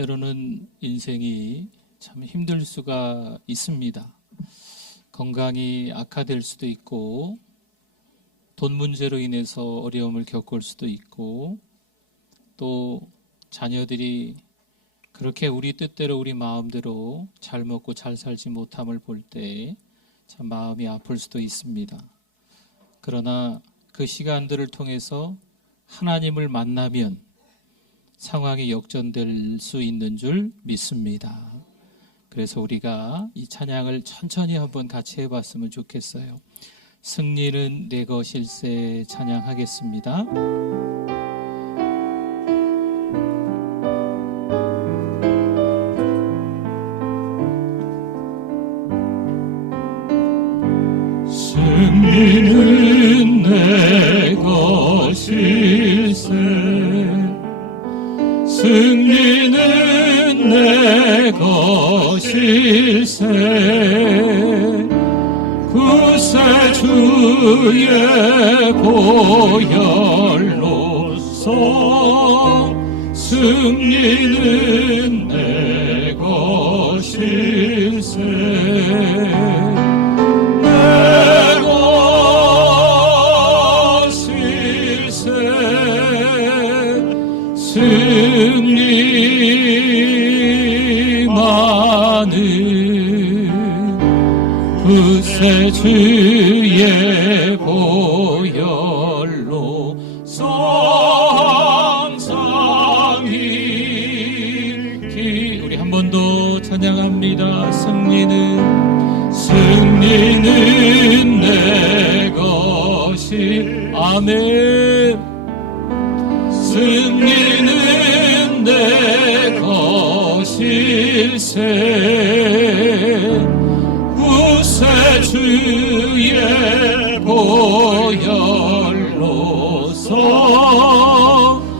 때로는 인생이 참 힘들 수가 있습니다. 건강이 악화될 수도 있고, 돈 문제로 인해서 어려움을 겪을 수도 있고, 또 자녀들이 그렇게 우리 뜻대로 우리 마음대로 잘 먹고 잘 살지 못함을 볼 때 참 마음이 아플 수도 있습니다. 그러나 그 시간들을 통해서 하나님을 만나면 상황이 역전될 수 있는 줄 믿습니다. 그래서 우리가 이 찬양을 천천히 한번 같이 해봤으면 좋겠어요. 승리는 내 것일세 찬양하겠습니다. 승리는 내 것일세, 승리는 내 것일세, 구세주의 보혈로서 승리는 내 것일세, 승리 많은 구세주의 보혈로서 항상 이기. 우리 한 번 더 찬양합니다. 승리는 내 것이. 아멘. 승리는 내 것일세, 구세주의 보혈로서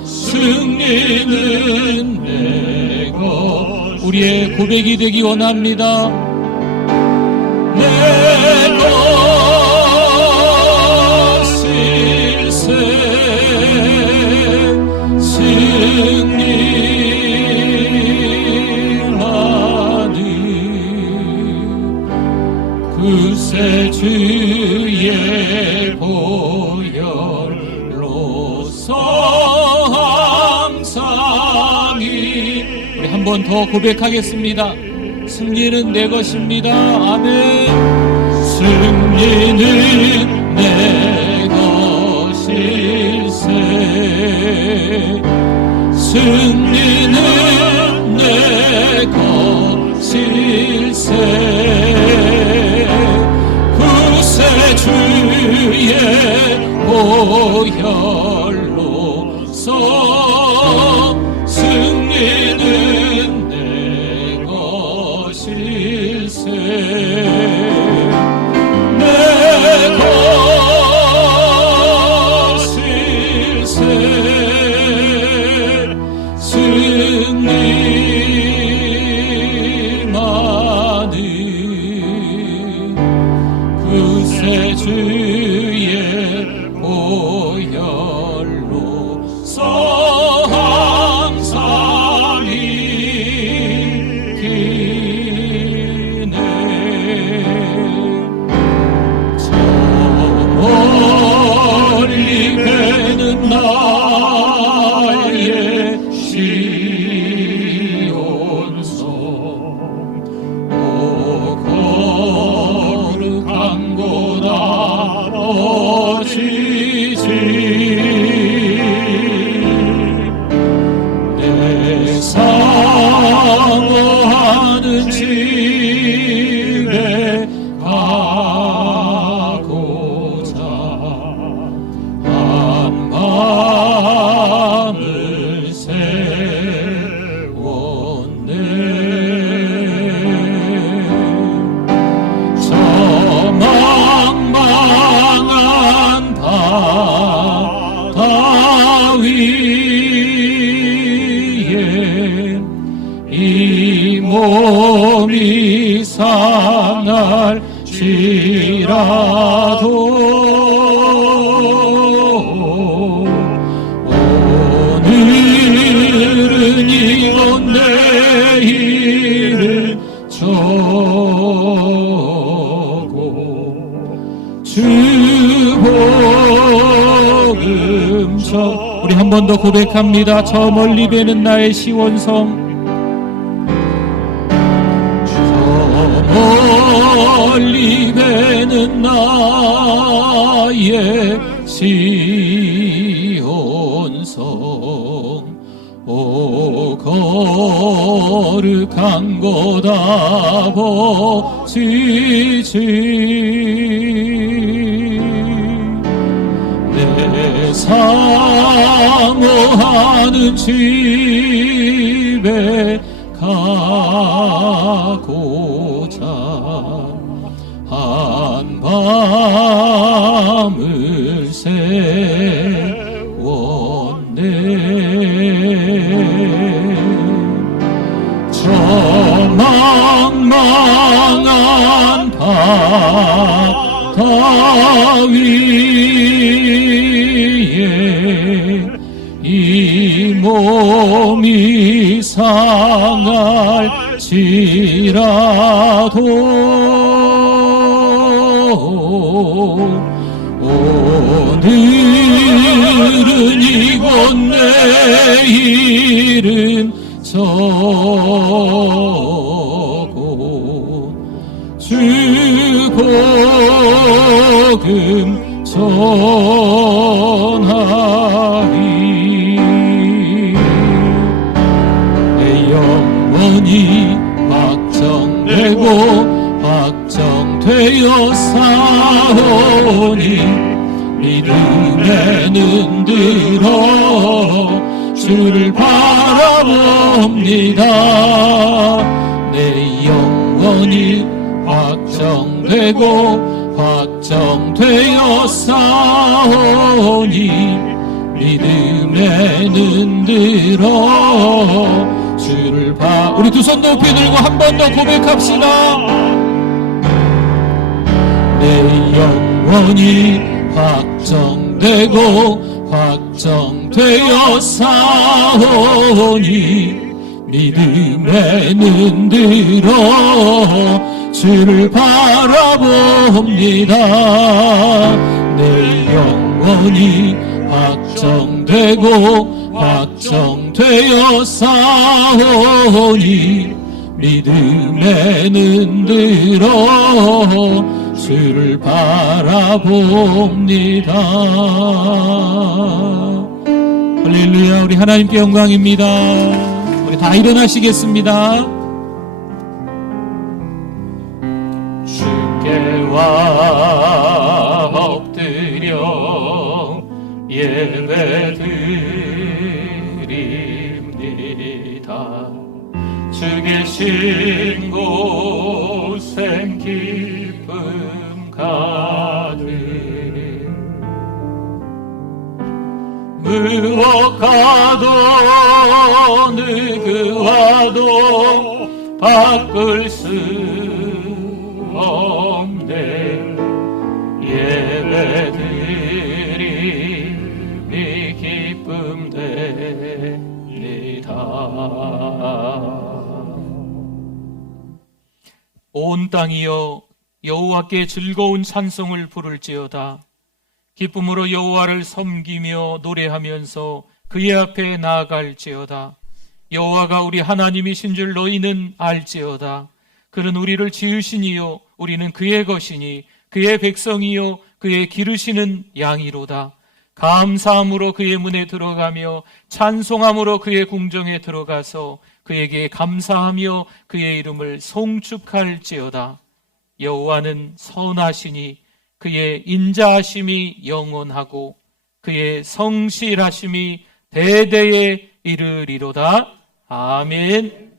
승리는 내 것. 우리의 고백이 되기 원합니다. 내 것일세, 승리하는 구세주의 보혈로서 항상. 우리 한 번 더 고백하겠습니다. 승리는 내 것입니다. 아멘. 승리는 내 것일세, 승리는 내 것일세, 구세주의 보혈로서 승리는 내 것일세, 내 것일세, 승리 많은 구세주의 보혈로서 항상 이기네. 저 멀리 배는 나의 내 사모하는 집에 가고자 한 마음을 세웠네. 저 망망한 바다 위에 이 몸이 상할지라도 오늘은 이곳 내 우리 한 번 더 고백합니다. 저 멀리 배는 나의 시원성, 멀리 배는 나의 시온성, 오 거룩한 곳 아버지지. 내 사모하는 집에 가고자 한 밤을 세웠네. 저 망망한 바다 위에 이 몸이 상할지라도 오늘은 이곳, 내일은 저곳, 주 복음 전하리. 내 영혼이 확정되고 확정되어 사오니 믿음에는 들어 주를 바라봅니다. 내 영혼이 확정되고 확정되어 싸우니 믿음에는 들어 주를 우리 두 손 높이 들고 한 번 더 고백합시다. 내 영혼이 확정되고 확정되어 싸우니 믿음에는 들어 주를 바라봅니다. 내 영혼이 확정되고 확정되어 싸우니 믿음에는 들어 주를 바라봅니다. 할렐루야. 우리 하나님께 영광입니다. 우리 다 일어나시겠습니다. 주께와 엎드려 예배드립니다. 주 계신 곳엔 기쁨 가득, 무엇 가도 누구와도 바꿀 수 없네. 예배드림이 기쁨 됩니다. 온 땅이여 여호와께 즐거운 찬송을 부를지어다. 기쁨으로 여호와를 섬기며 노래하면서 그의 앞에 나아갈지어다. 여호와가 우리 하나님이신 줄 너희는 알지어다. 그는 우리를 지으시니요 우리는 그의 것이니 그의 백성이요 그의 기르시는 양이로다. 감사함으로 그의 문에 들어가며 찬송함으로 그의 궁정에 들어가서 그에게 감사하며 그의 이름을 송축할지어다. 여호와는 선하시니 그의 인자하심이 영원하고 그의 성실하심이 대대에 이르리로다. 아멘.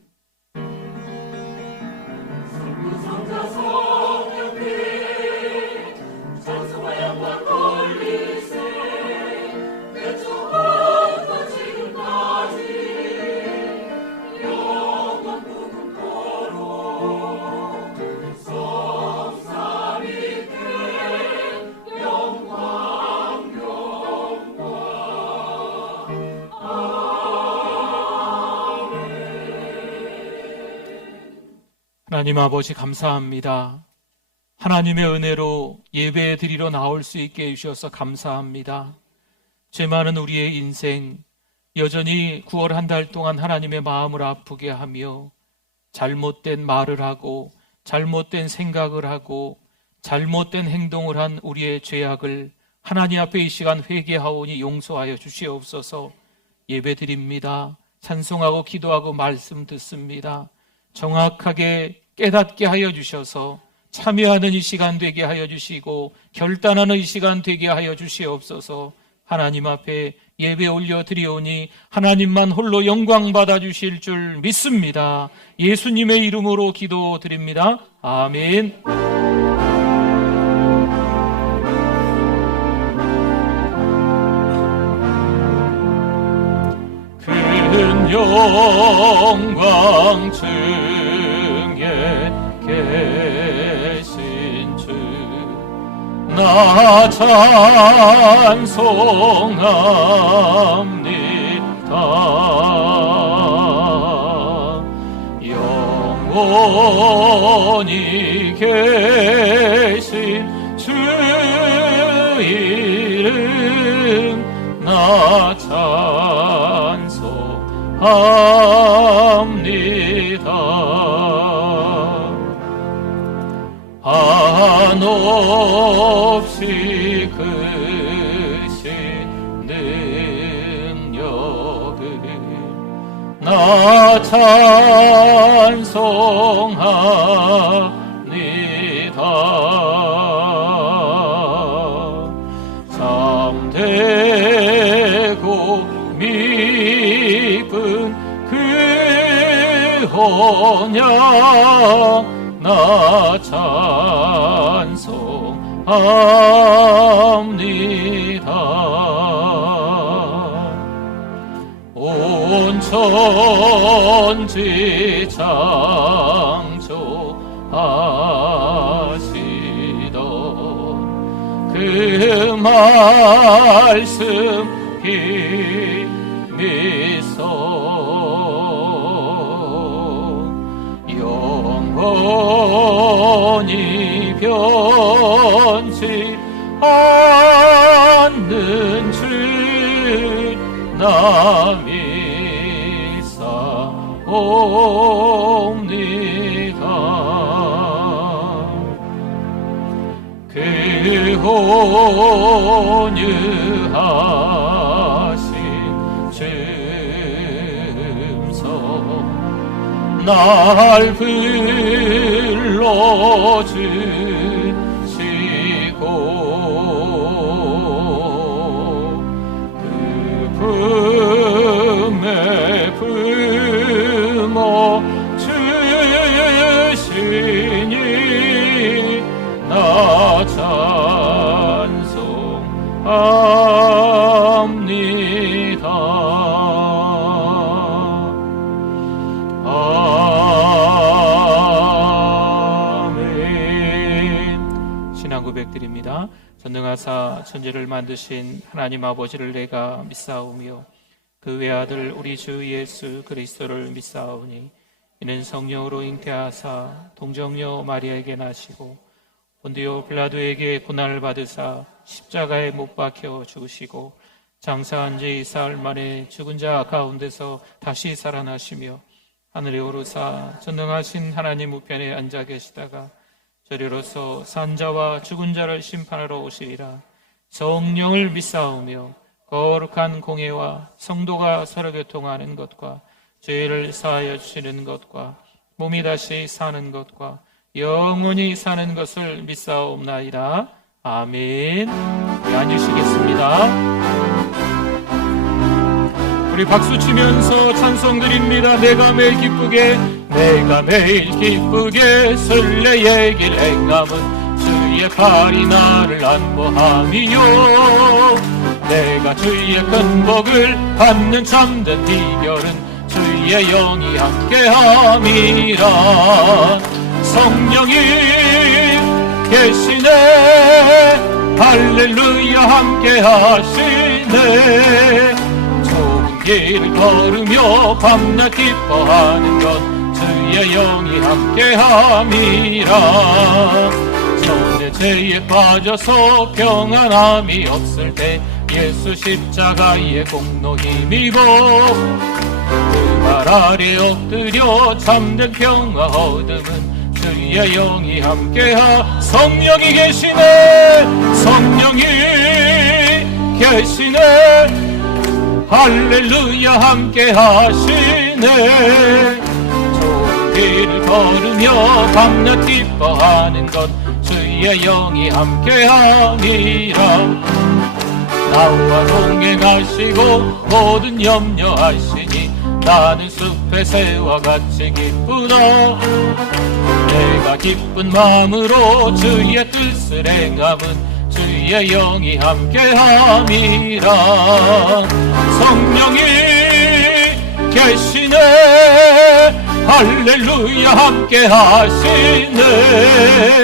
하나님 아버지 감사합니다. 하나님의 은혜로 예배 드리러 나올 수 있게 해주셔서 감사합니다. 죄 많은 우리의 인생, 여전히 9월 한 달 동안 하나님의 마음을 아프게 하며 잘못된 말을 하고 잘못된 생각을 하고 잘못된 행동을 한 우리의 죄악을 하나님 앞에 이 시간 회개하오니 용서하여 주시옵소서. 예배드립니다. 찬송하고 기도하고 말씀 듣습니다. 정확하게 깨닫게 하여 주셔서 참여하는 이 시간 되게 하여 주시고 결단하는 이 시간 되게 하여 주시옵소서. 하나님 앞에 예배 올려드리오니 하나님만 홀로 영광 받아주실 줄 믿습니다. 예수님의 이름으로 기도드립니다. 아멘. 큰 영광 중에 계신 주 나 찬송합니다. 영원히 계신 주 이름 나 찬송합니다. 한없이 크신 능력을 나 찬송합니다. 참되고 미쁜 그 언약 나 찬송합니다. 온 천지 창조하시던 그 말씀 힘이 영원히 변치 않는 주 나 믿사옵니다. 그 온유하신 줌서 날 불러주시고 그 품에 품어 주시니 나 찬송합니다. 고백드립니다. 전능하사 천지를 만드신 하나님 아버지를 내가 믿사오며 그 외아들 우리 주 예수 그리스도를 믿사오니 이는 성령으로 잉태하사 동정녀 마리아에게 나시고 본디오 빌라도에게 고난을 받으사 십자가에 못 박혀 죽으시고 장사한 지 4일 만에 죽은 자 가운데서 다시 살아나시며 하늘에 오르사 전능하신 하나님 우편에 앉아 계시다가 저리로서 산자와 죽은 자를 심판하러 오시리라. 성령을 믿사오며 거룩한 공예와 성도가 서로 교통하는 것과 죄를 사하여 주시는 것과 몸이 다시 사는 것과 영원히 사는 것을 믿사옵나이다. 아멘. 앉으시겠습니다. 우리 박수 치면서 찬송 드립니다. 내가 매일 기쁘게 설레의 길 행함은 주의 팔이 나를 안보함이요 내가 주의 큰 복을 받는 참된 비결은 주의 영이 함께함이라. 성령이 계시네 할렐루야 함께하시네. 길을 걸으며 밤낮 기뻐하는 것 주의 영이 함께함이라. 전에 죄에 빠져서 평안함이 없을 때 예수 십자가의 공로 힘입어 그 발 아래 엎드려 참된 평화 얻음은 주의 영이 함께하. 성령이 계시네, 성령이 계시네, 할렐루야 함께 하시네. 좋은 길을 걸으며 밤낮 기뻐하는 것 주의 영이 함께 함이라. 나와 동행하시고 모든 염려하시니 나는 숲의 새와 같이 기쁘다. 내가 기쁜 마음으로 주의 뜻을 행함은 주의 영이 함께함이라. 성령이 계시네, 할렐루야 함께하시네.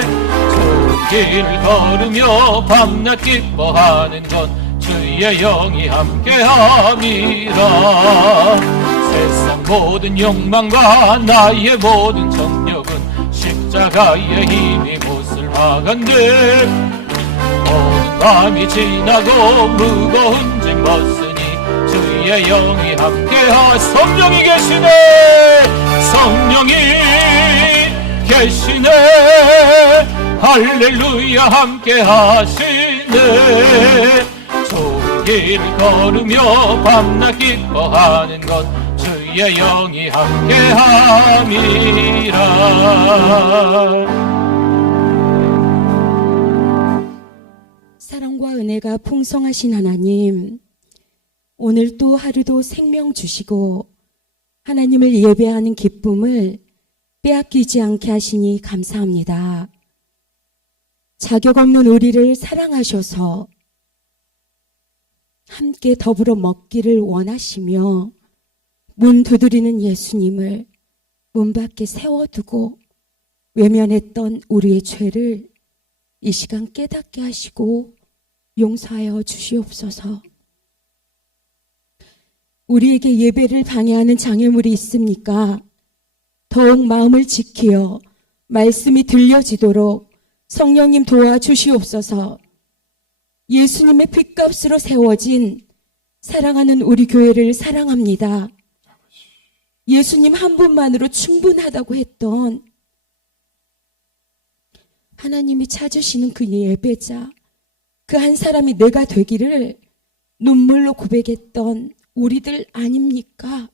좋은 길 걸으며 밤낮 기뻐하는 것 주의 영이 함께함이라. 세상 모든 욕망과 나의 모든 정력은 십자가의 힘이 못을 막았네. 모든 밤이 지나고 무거운 짐 벗으니 주의 영이 함께하. 성령이 계시네, 성령이 계시네, 할렐루야 함께하시네. 좋은 길 걸으며 밤낮 기뻐하는 것 주의 영이 함께함이라. 사랑과 은혜가 풍성하신 하나님, 오늘 또 하루도 생명 주시고 하나님을 예배하는 기쁨을 빼앗기지 않게 하시니 감사합니다. 자격 없는 우리를 사랑하셔서 함께 더불어 먹기를 원하시며 문 두드리는 예수님을 문 밖에 세워두고 외면했던 우리의 죄를 이 시간 깨닫게 하시고 용서하여 주시옵소서. 우리에게 예배를 방해하는 장애물이 있습니까? 더욱 마음을 지키어 말씀이 들려지도록 성령님 도와주시옵소서. 예수님의 핏값으로 세워진 사랑하는 우리 교회를 사랑합니다. 예수님 한 분만으로 충분하다고 했던 하나님이 찾으시는 그 예배자, 그 한 사람이 내가 되기를 눈물로 고백했던 우리들 아닙니까?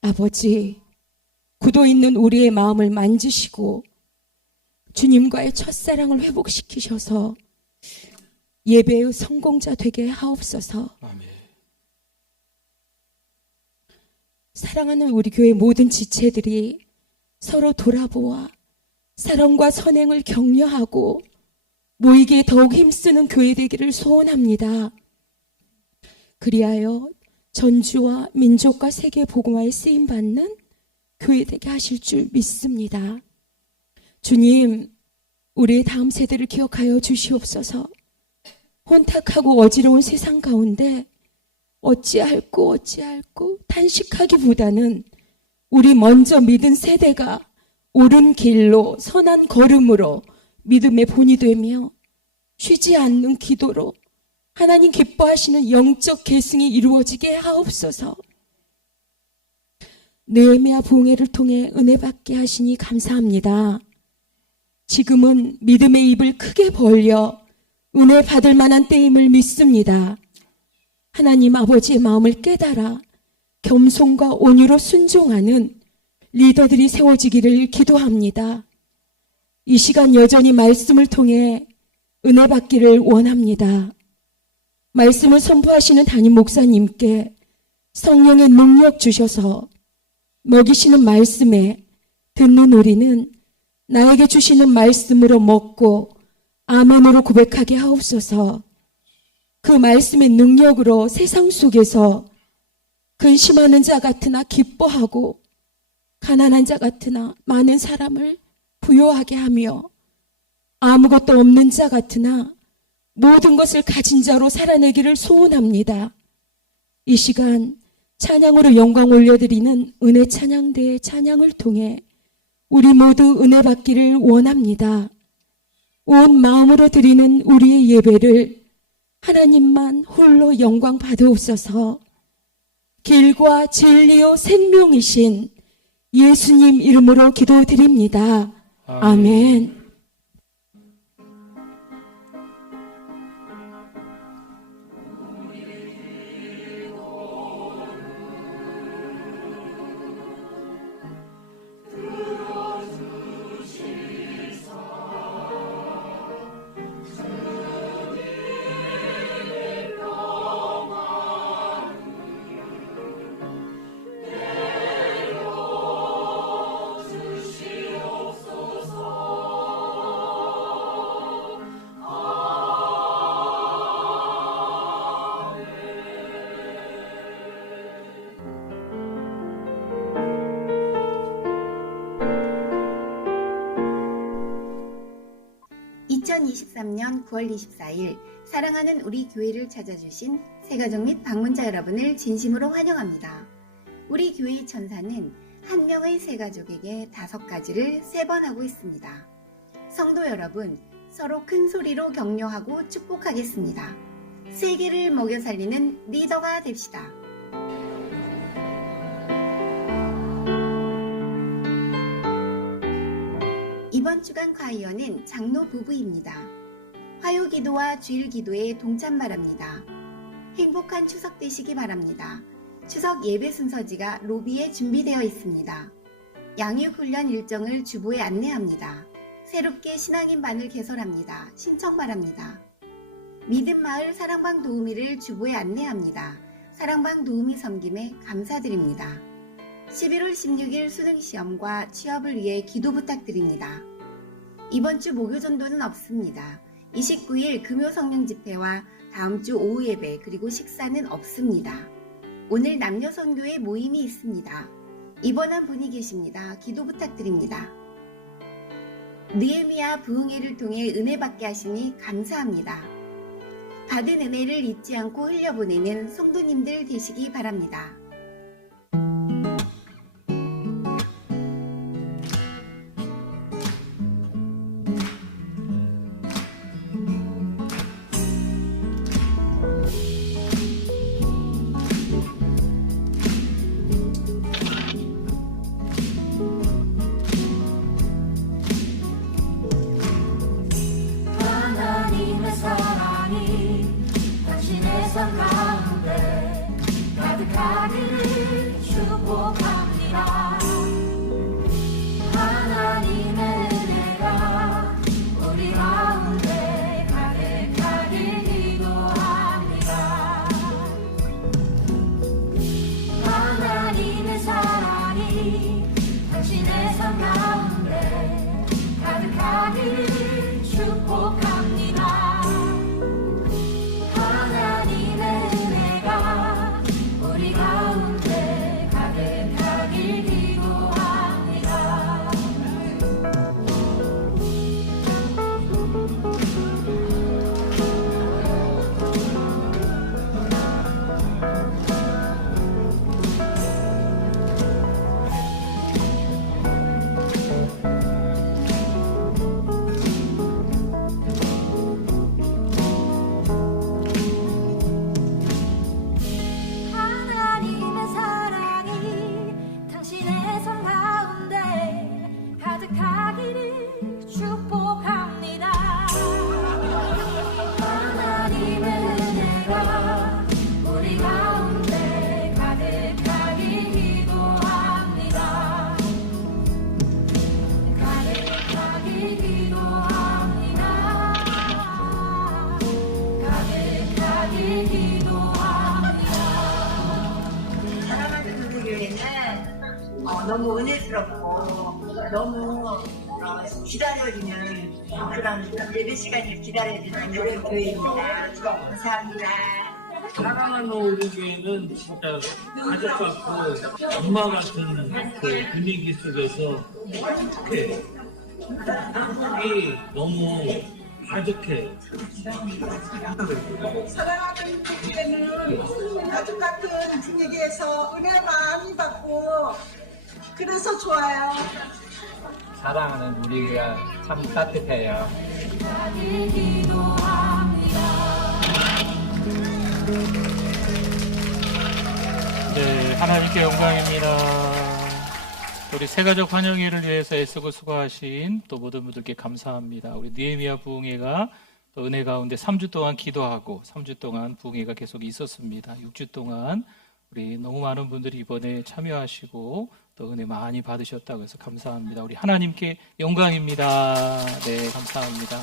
아버지, 굳어 있는 우리의 마음을 만지시고 주님과의 첫사랑을 회복시키셔서 예배의 성공자 되게 하옵소서. 아멘. 사랑하는 우리 교회 모든 지체들이 서로 돌아보아 사랑과 선행을 격려하고 모이기에 더욱 힘쓰는 교회 되기를 소원합니다. 그리하여 전주와 민족과 세계 복음화에 쓰임받는 교회 되게 하실 줄 믿습니다. 주님, 우리의 다음 세대를 기억하여 주시옵소서. 혼탁하고 어지러운 세상 가운데 어찌할꼬 탄식하기보다는 우리 먼저 믿은 세대가 옳은 길로 선한 걸음으로 믿음의 본이 되며 쉬지 않는 기도로 하나님 기뻐하시는 영적 계승이 이루어지게 하옵소서. 느헤미야 부흥회를 통해 은혜 받게 하시니 감사합니다. 지금은 믿음의 입을 크게 벌려 은혜 받을 만한 때임을 믿습니다. 하나님 아버지의 마음을 깨달아 겸손과 온유로 순종하는 리더들이 세워지기를 기도합니다. 이 시간 여전히 말씀을 통해 은혜 받기를 원합니다. 말씀을 선포하시는 담임 목사님께 성령의 능력 주셔서 먹이시는 말씀에 듣는 우리는 나에게 주시는 말씀으로 먹고 아멘으로 고백하게 하옵소서. 그 말씀의 능력으로 세상 속에서 근심하는 자 같으나 기뻐하고 가난한 자 같으나 많은 사람을 부요하게 하며 아무것도 없는 자 같으나 모든 것을 가진 자로 살아내기를 소원합니다. 이 시간 찬양으로 영광 올려드리는 은혜 찬양대의 찬양을 통해 우리 모두 은혜 받기를 원합니다. 온 마음으로 드리는 우리의 예배를 하나님만 홀로 영광 받으옵소서. 길과 진리요 생명이신 예수님 이름으로 기도드립니다. 아멘. (2023년 9월 24일) 사랑하는 우리 교회를 찾아주신 새가족 및 방문자 여러분을 진심으로 환영합니다. 우리 교회의 천사는 한 명의 새가족에게 5가지를 3번 하고 있습니다. 성도 여러분, 서로 큰 소리로 격려하고 축복하겠습니다. 세계를 먹여 살리는 리더가 됩시다. 이번 주간 콰이어는 장로 부부입니다. 화요 기도와 주일 기도에 동참 바랍니다. 행복한 추석 되시기 바랍니다. 추석 예배 순서지가 로비에 준비되어 있습니다. 양육훈련 일정을 주보에 안내합니다. 새롭게 신앙인반을 개설합니다. 신청 바랍니다. 믿음마을 사랑방 도우미를 주보에 안내합니다. 사랑방 도우미 섬김에 감사드립니다. 11월 16일 수능시험과 취업을 위해 기도 부탁드립니다. 이번 주 목요 전도는 없습니다. 29일 금요 성령 집회와 다음 주 오후 예배 그리고 식사는 없습니다. 오늘 남녀 선교회 모임이 있습니다. 입원한 분이 계십니다. 기도 부탁드립니다. 느헤미야 부흥회를 통해 은혜 받게 하시니 감사합니다. 받은 은혜를 잊지 않고 흘려보내는 성도님들 되시기 바랍니다. 하나님의 사랑이 당신의 삶 가운데 가득하기를 축복합니다. 하나님의 은혜가 우리 가운데 가득하길 기도합니다. 하나님의 사랑이 당신의 삶 가운데 가득하기를 축복합니다. 하나님의 은혜가 우리 가운데 가득하길 기도합니다. 하나님의 사랑이 당신의 삶 가운데 가득하기를 축복합니다. 하나님의 은혜가 우리 가운데 가득하길 기도합니다. 가득하길 기도합니다. 가득하길 기도합니다. 사랑하는 우리 교회는 너무 은혜스럽고 너무 기다려지는 그런 예배 시간을 기다려지는 그런 교회입니다. 감사합니다. 사랑하는 우리 교회는 진짜 가족 같고 엄마 같은 그 분위기 속에서 이렇게 행복이 너무 가득해. 사랑하는 교회는 가족 같은 분위기에서 은혜 많이 받고 그래서 좋아요. 사랑하는 우리 교회가 참 따뜻해요. 가게 기도합니다. 네, 하나님께 영광입니다. 우리 새가족 환영회를 위해서 애쓰고 수고하신 또 모든 분들께 감사합니다. 우리 느헤미야 부흥회가 또 은혜 가운데 3주 동안 기도하고 3주 동안 부흥회가 계속 있었습니다. 6주 동안 우리 너무 많은 분들이 이번에 참여하시고 또 은혜 많이 받으셨다고 해서 감사합니다. 우리 하나님께 영광입니다. 네, 감사합니다.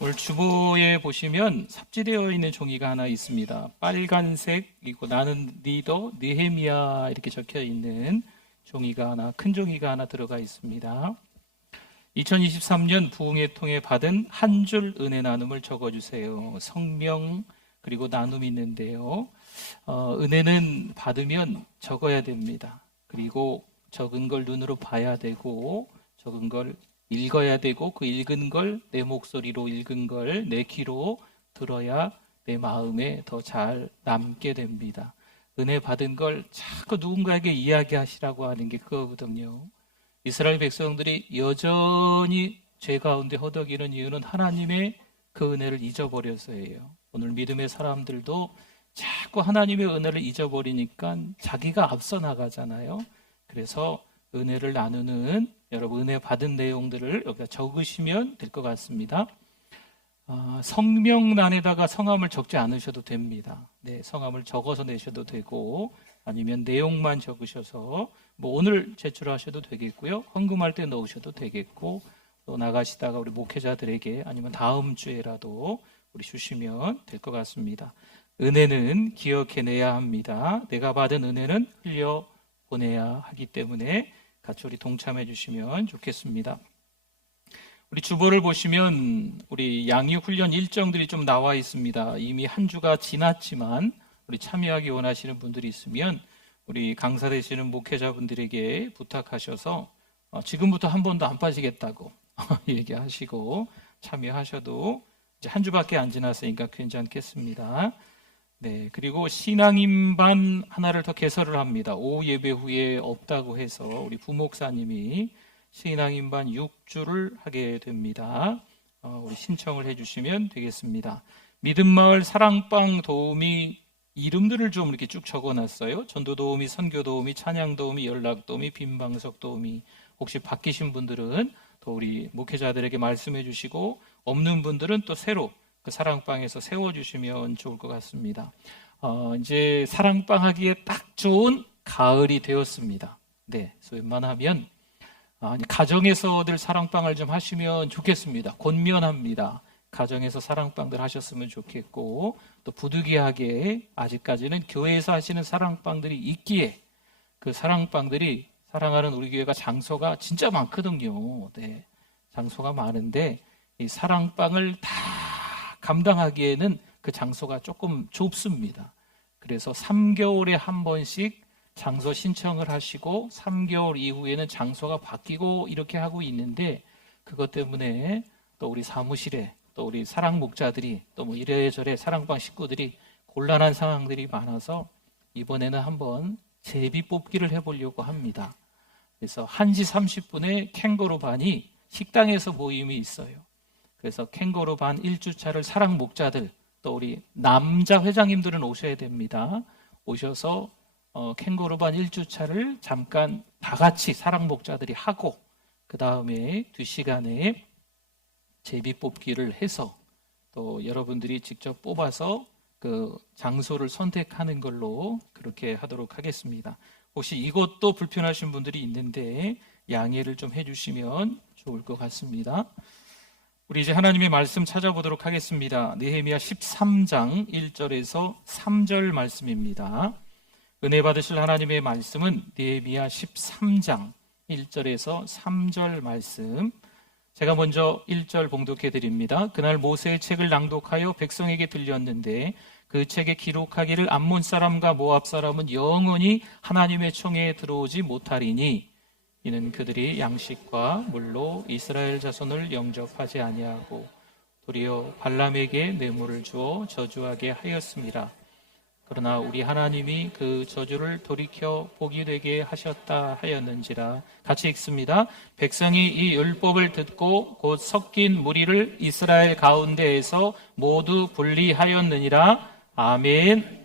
오늘 주보에 보시면 삽지되어 있는 종이가 하나 있습니다. 빨간색, 그리고 나는 리더 느헤미야 이렇게 적혀 있는 종이가 하나, 큰 종이가 하나 들어가 있습니다. 2023년 부흥회 통해 받은 한 줄 은혜 나눔을 적어주세요. 성명 그리고 나눔이 있는데요. 은혜는 받으면 적어야 됩니다. 그리고 적은 걸 눈으로 봐야 되고 적은 걸 읽어야 되고 그 읽은 걸 내 목소리로 읽은 걸 내 귀로 들어야 내 마음에 더 잘 남게 됩니다. 은혜 받은 걸 자꾸 누군가에게 이야기하시라고 하는 게 그거거든요. 이스라엘 백성들이 여전히 죄 가운데 허덕이는 이유는 하나님의 그 은혜를 잊어버려서예요. 오늘 믿음의 사람들도 자꾸 하나님의 은혜를 잊어버리니까 자기가 앞서 나가잖아요. 그래서 은혜를 나누는 여러분 은혜 받은 내용들을 여기다 적으시면 될 것 같습니다. 성명란에다가 성함을 적지 않으셔도 됩니다. 네, 성함을 적어서 내셔도 되고 아니면 내용만 적으셔서 뭐 오늘 제출하셔도 되겠고요. 헌금할 때 넣으셔도 되겠고 또 나가시다가 우리 목회자들에게 아니면 다음 주에라도 우리 주시면 될 것 같습니다. 은혜는 기억해내야 합니다. 내가 받은 은혜는 흘려보내야 하기 때문에 같이 우리 동참해 주시면 좋겠습니다. 우리 주보를 보시면 우리 양육 훈련 일정들이 좀 나와 있습니다. 이미 한 주가 지났지만 우리 참여하기 원하시는 분들이 있으면 우리 강사 되시는 목회자분들에게 부탁하셔서 지금부터 한 번도 안 빠지겠다고 얘기하시고 참여하셔도 이제 한 주밖에 안 지났으니까 괜찮겠습니다. 네, 그리고 신앙인반 하나를 더 개설을 합니다. 오후 예배 후에 없다고 해서 우리 부목사님이 신앙인반 6주를 하게 됩니다. 우리 신청을 해주시면 되겠습니다. 믿음마을 사랑방 도우미 이름들을 좀 이렇게 쭉 적어놨어요. 전도 도우미, 선교 도우미, 찬양 도우미, 연락 도우미, 빈방석 도우미. 혹시 바뀌신 분들은 또 우리 목회자들에게 말씀해 주시고 없는 분들은 또 새로 그 사랑방에서 세워주시면 좋을 것 같습니다. 이제 사랑방 하기에 딱 좋은 가을이 되었습니다. 네, 그래서 웬만하면 가정에서들 사랑방을 좀 하시면 좋겠습니다. 권면합니다. 가정에서 사랑방들 하셨으면 좋겠고 또 부득이하게 아직까지는 교회에서 하시는 사랑방들이 있기에 그 사랑방들이 사랑하는 우리 교회가 장소가 진짜 많거든요. 네, 장소가 많은데 이 사랑방을 다 감당하기에는 그 장소가 조금 좁습니다. 그래서 3개월에 한 번씩 장소 신청을 하시고 3개월 이후에는 장소가 바뀌고 이렇게 하고 있는데 그것 때문에 또 우리 사무실에 또 우리 사랑 목자들이 또 뭐 이래저래 사랑방 식구들이 곤란한 상황들이 많아서 이번에는 한번 제비 뽑기를 해보려고 합니다. 그래서 1시 30분에 캥거루 반이 식당에서 모임이 있어요. 그래서 캥거루 반 1주차를 사랑 목자들 또 우리 남자 회장님들은 오셔야 됩니다. 오셔서 캥거루 반 1주차를 잠깐 다 같이 사랑 목자들이 하고 그 다음에 2시간에 제비 뽑기를 해서 또 여러분들이 직접 뽑아서 그 장소를 선택하는 걸로 그렇게 하도록 하겠습니다. 혹시 이것도 불편하신 분들이 있는데 양해를 좀 해주시면 좋을 것 같습니다. 우리 이제 하나님의 말씀 찾아보도록 하겠습니다. 느헤미야 13장 1절에서 3절 말씀입니다. 은혜 받으실 하나님의 말씀은 느헤미야 13장 1절에서 3절 말씀. 제가 먼저 1절 봉독해 드립니다. 그날 모세의 책을 낭독하여 백성에게 들렸는데 그 책에 기록하기를 암몬 사람과 모압 사람은 영원히 하나님의 총회에 들어오지 못하리니 이는 그들이 양식과 물로 이스라엘 자손을 영접하지 아니하고 도리어 발람에게 뇌물을 주어 저주하게 하였습니다. 그러나 우리 하나님이 그 저주를 돌이켜 복이 되게 하셨다 하였는지라. 같이 읽습니다. 백성이 이 율법을 듣고 곧 섞인 무리를 이스라엘 가운데에서 모두 분리하였느니라. 아멘.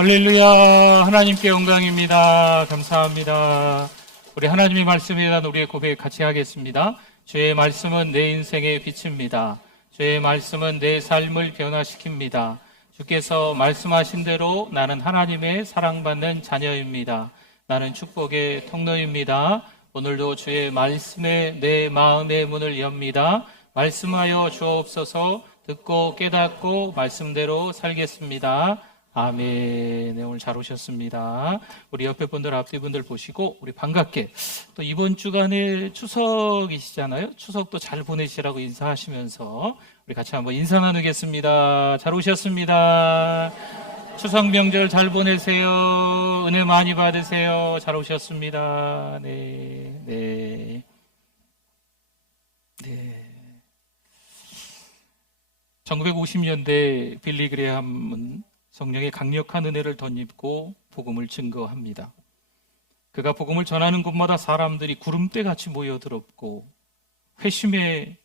할렐루야. 하나님께 영광입니다. 감사합니다. 우리 하나님의 말씀에 대한 우리의 고백 같이 하겠습니다. 주의 말씀은 내 인생의 빛입니다. 주의 말씀은 내 삶을 변화시킵니다. 주께서 말씀하신 대로 나는 하나님의 사랑받는 자녀입니다. 나는 축복의 통로입니다. 오늘도 주의 말씀에 내 마음의 문을 엽니다. 말씀하여 주옵소서. 듣고 깨닫고 말씀대로 살겠습니다. 아멘. 네, 오늘 잘 오셨습니다. 우리 옆에 분들, 앞뒤 분들 보시고 우리 반갑게 또 이번 주간에 추석이시잖아요. 추석도 잘 보내시라고 인사하시면서 우리 같이 한번 인사 나누겠습니다. 잘 오셨습니다. 추석 명절 잘 보내세요. 은혜 많이 받으세요. 잘 오셨습니다. 네, 네, 네. 1950년대 빌리 그레함은 성령의 강력한 은혜를 덧입고 복음을 증거합니다. 그가 복음을 전하는 곳마다 사람들이 구름대같이 모여들었고 회심의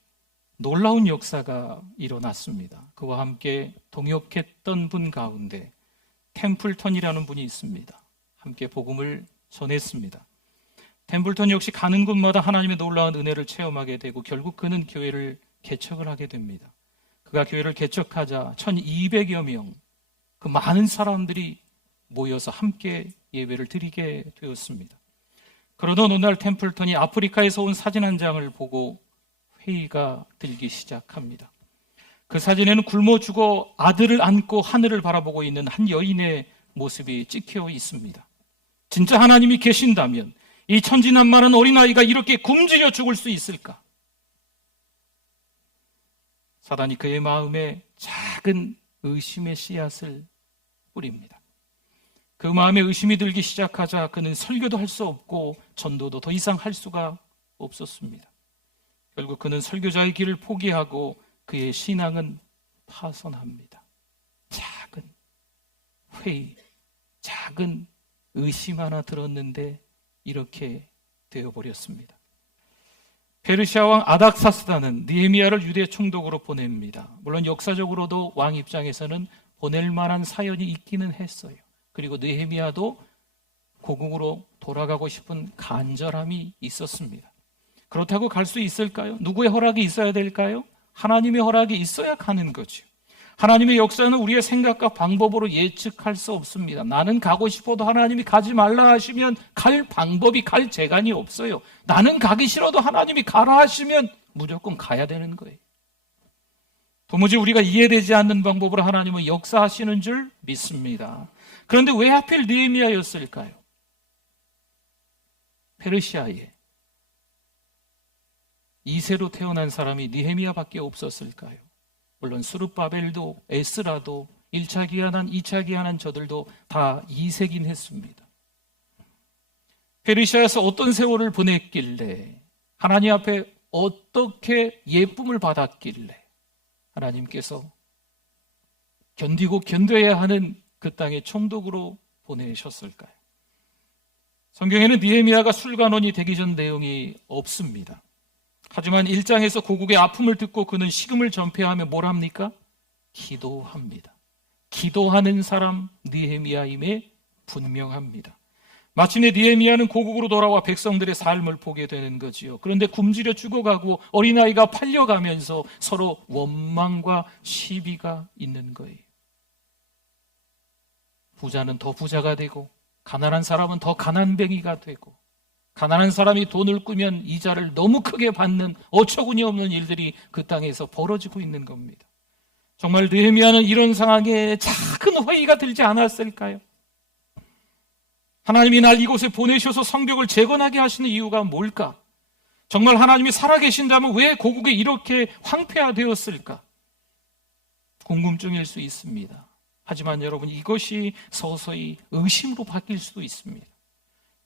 놀라운 역사가 일어났습니다. 그와 함께 동역했던 분 가운데 템플턴이라는 분이 있습니다. 함께 복음을 전했습니다. 템플턴 역시 가는 곳마다 하나님의 놀라운 은혜를 체험하게 되고 결국 그는 교회를 개척을 하게 됩니다. 그가 교회를 개척하자 1200여 명, 그 많은 사람들이 모여서 함께 예배를 드리게 되었습니다. 그러던 어느 날 템플턴이 아프리카에서 온 사진 한 장을 보고 회의가 들기 시작합니다. 그 사진에는 굶어 죽어 아들을 안고 하늘을 바라보고 있는 한 여인의 모습이 찍혀 있습니다. 진짜 하나님이 계신다면 이 천진난만한 어린아이가 이렇게 굶주려 죽을 수 있을까? 사단이 그의 마음에 작은 의심의 씨앗을 뿌립니다. 그 마음에 의심이 들기 시작하자 그는 설교도 할 수 없고 전도도 더 이상 할 수가 없었습니다. 결국 그는 설교자의 길을 포기하고 그의 신앙은 파손합니다. 작은 회의, 작은 의심 하나 들었는데 이렇게 되어버렸습니다. 페르시아 왕 아닥사스다는 느헤미야를 유대 총독으로 보냅니다. 물론 역사적으로도 왕 입장에서는 보낼 만한 사연이 있기는 했어요. 그리고 느헤미야도 고국으로 돌아가고 싶은 간절함이 있었습니다. 그렇다고 갈 수 있을까요? 누구의 허락이 있어야 될까요? 하나님의 허락이 있어야 가는 거죠. 하나님의 역사는 우리의 생각과 방법으로 예측할 수 없습니다. 나는 가고 싶어도 하나님이 가지 말라 하시면 갈 방법이, 갈 재간이 없어요. 나는 가기 싫어도 하나님이 가라 하시면 무조건 가야 되는 거예요. 도무지 우리가 이해되지 않는 방법으로 하나님은 역사하시는 줄 믿습니다. 그런데 왜 하필 느헤미야였을까요? 페르시아에 2세로 태어난 사람이 느헤미야밖에 없었을까요? 물론 스룹바벨도 에스라도 1차 기한한 2차 기한한 저들도 다 2세긴 했습니다. 페르시아에서 어떤 세월을 보냈길래, 하나님 앞에 어떻게 예쁨을 받았길래 하나님께서 견디고 견뎌야 하는 그 땅의 총독으로 보내셨을까요? 성경에는 느헤미야가 술관원이 되기 전 내용이 없습니다. 하지만 1장에서 고국의 아픔을 듣고 그는 식음을 전폐하며 뭘 합니까? 기도합니다. 기도하는 사람 느헤미야임에 분명합니다. 마침내 느헤미야는 고국으로 돌아와 백성들의 삶을 보게 되는 거지요. 그런데 굶주려 죽어가고 어린아이가 팔려가면서 서로 원망과 시비가 있는 거예요. 부자는 더 부자가 되고 가난한 사람은 더 가난뱅이가 되고, 가난한 사람이 돈을 꾸면 이자를 너무 크게 받는 어처구니 없는 일들이 그 땅에서 벌어지고 있는 겁니다. 정말 느헤미야는 이런 상황에 작은 회의가 들지 않았을까요? 하나님이 날 이곳에 보내셔서 성벽을 재건하게 하시는 이유가 뭘까? 정말 하나님이 살아계신다면 왜 고국에 이렇게 황폐화되었을까? 궁금증일 수 있습니다. 하지만 여러분, 이것이 서서히 의심으로 바뀔 수도 있습니다.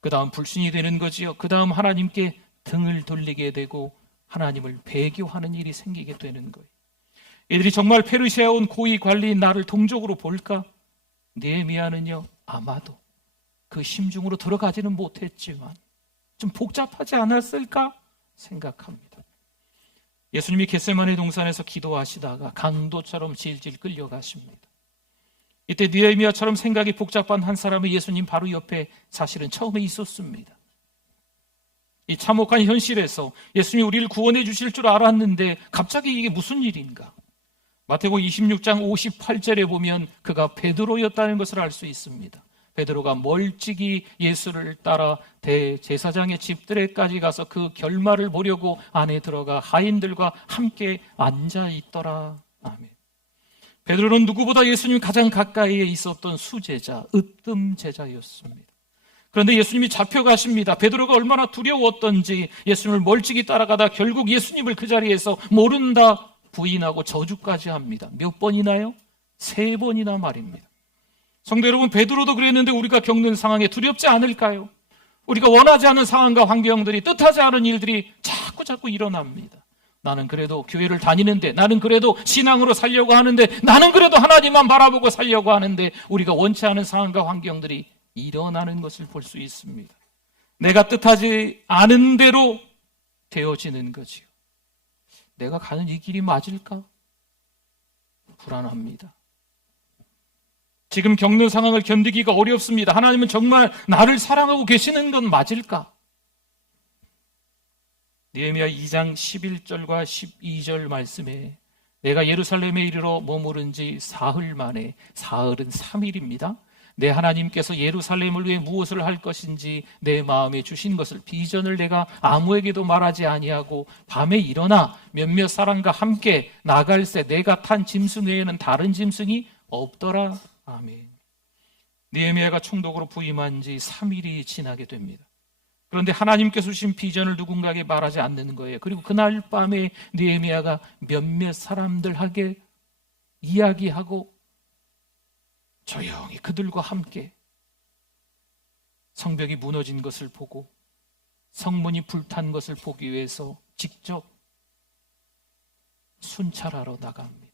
그 다음 불신이 되는 거지요. 그 다음 하나님께 등을 돌리게 되고 하나님을 배교하는 일이 생기게 되는 거예요. 이들이 정말 페르시아에 온 고위 관리인 나를 동족으로 볼까? 느헤미야는요, 아마도 그 심중으로 들어가지는 못했지만 좀 복잡하지 않았을까 생각합니다. 예수님이 겟세마네 동산에서 기도하시다가 강도처럼 질질 끌려가십니다. 이때 느헤미야처럼 생각이 복잡한 한 사람이 예수님 바로 옆에 사실은 처음에 있었습니다. 이 참혹한 현실에서 예수님이 우리를 구원해 주실 줄 알았는데 갑자기 이게 무슨 일인가? 마태복음 26장 58절에 보면 그가 베드로였다는 것을 알 수 있습니다. 베드로가 멀찍이 예수를 따라 대제사장의 집들에까지 가서 그 결말을 보려고 안에 들어가 하인들과 함께 앉아 있더라. 아멘. 베드로는 누구보다 예수님 가장 가까이에 있었던 수제자, 으뜸 제자였습니다. 그런데 예수님이 잡혀가십니다. 베드로가 얼마나 두려웠던지 예수님을 멀찍이 따라가다 결국 예수님을 그 자리에서 모른다 부인하고 저주까지 합니다. 몇 번이나요? 3번이나 말입니다. 성도 여러분, 베드로도 그랬는데 우리가 겪는 상황에 두렵지 않을까요? 우리가 원하지 않는 상황과 환경들이, 뜻하지 않은 일들이 자꾸 일어납니다. 나는 그래도 교회를 다니는데, 나는 그래도 신앙으로 살려고 하는데, 나는 그래도 하나님만 바라보고 살려고 하는데 우리가 원치 않은 상황과 환경들이 일어나는 것을 볼 수 있습니다. 내가 뜻하지 않은 대로 되어지는 거지요. 내가 가는 이 길이 맞을까? 불안합니다. 지금 겪는 상황을 견디기가 어렵습니다. 하나님은 정말 나를 사랑하고 계시는 건 맞을까? 느헤미야 2장 11절과 12절 말씀에 내가 예루살렘에 이르러 머무른 지 사흘 만에, 사흘은 3일입니다. 내 하나님께서 예루살렘을 위해 무엇을 할 것인지 내 마음에 주신 것을 비전을 내가 아무에게도 말하지 아니하고 밤에 일어나 몇몇 사람과 함께 나갈새 내가 탄 짐승 외에는 다른 짐승이 없더라. 아멘. 느헤미야가 총독으로 부임한 지 3일이 지나게 됩니다. 그런데 하나님께서 주신 비전을 누군가에게 말하지 않는 거예요. 그리고 그날 밤에 느헤미야가 몇몇 사람들에게 이야기하고 조용히 그들과 함께 성벽이 무너진 것을 보고 성문이 불탄 것을 보기 위해서 직접 순찰하러 나갑니다.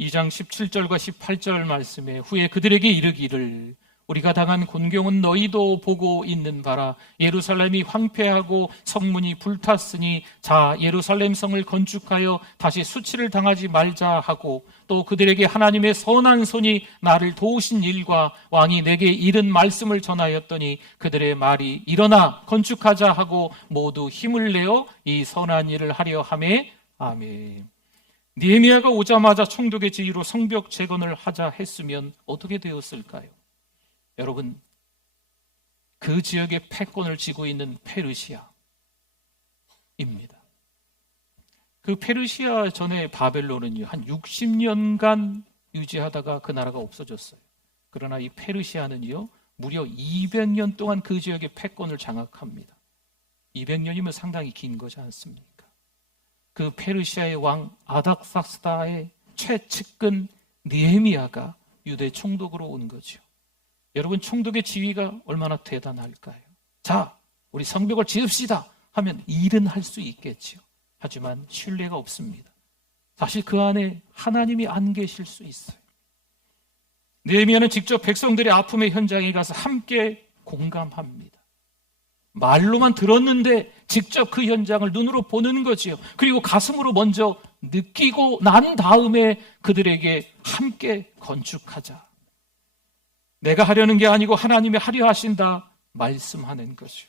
2장 17절과 18절 말씀에 후에 그들에게 이르기를 우리가 당한 곤경은 너희도 보고 있는 바라. 예루살렘이 황폐하고 성문이 불탔으니 자 예루살렘 성을 건축하여 다시 수치를 당하지 말자 하고, 또 그들에게 하나님의 선한 손이 나를 도우신 일과 왕이 내게 이른 말씀을 전하였더니 그들의 말이 일어나 건축하자 하고 모두 힘을 내어 이 선한 일을 하려 하매. 아멘. 느헤미야가 오자마자 총독의 지휘로 성벽 재건을 하자 했으면 어떻게 되었을까요? 여러분, 그 지역의 패권을 쥐고 있는 페르시아입니다. 그 페르시아 전에 바벨론은요, 한 60년간 유지하다가 그 나라가 없어졌어요. 그러나 이 페르시아는요, 무려 200년 동안 그 지역의 패권을 장악합니다. 200년이면 상당히 긴 거지 않습니까? 그 페르시아의 왕 아닥사스다의 최측근 느헤미야가 유대 총독으로 온 거죠. 여러분, 총독의 지위가 얼마나 대단할까요? 자, 우리 성벽을 지읍시다 하면 일은 할 수 있겠지요. 하지만 신뢰가 없습니다. 사실 그 안에 하나님이 안 계실 수 있어요. 느헤미야는 직접 백성들의 아픔의 현장에 가서 함께 공감합니다. 말로만 들었는데 직접 그 현장을 눈으로 보는 거지요. 그리고 가슴으로 먼저 느끼고 난 다음에 그들에게 함께 건축하자. 내가 하려는 게 아니고 하나님이 하려 하신다 말씀하는 거죠.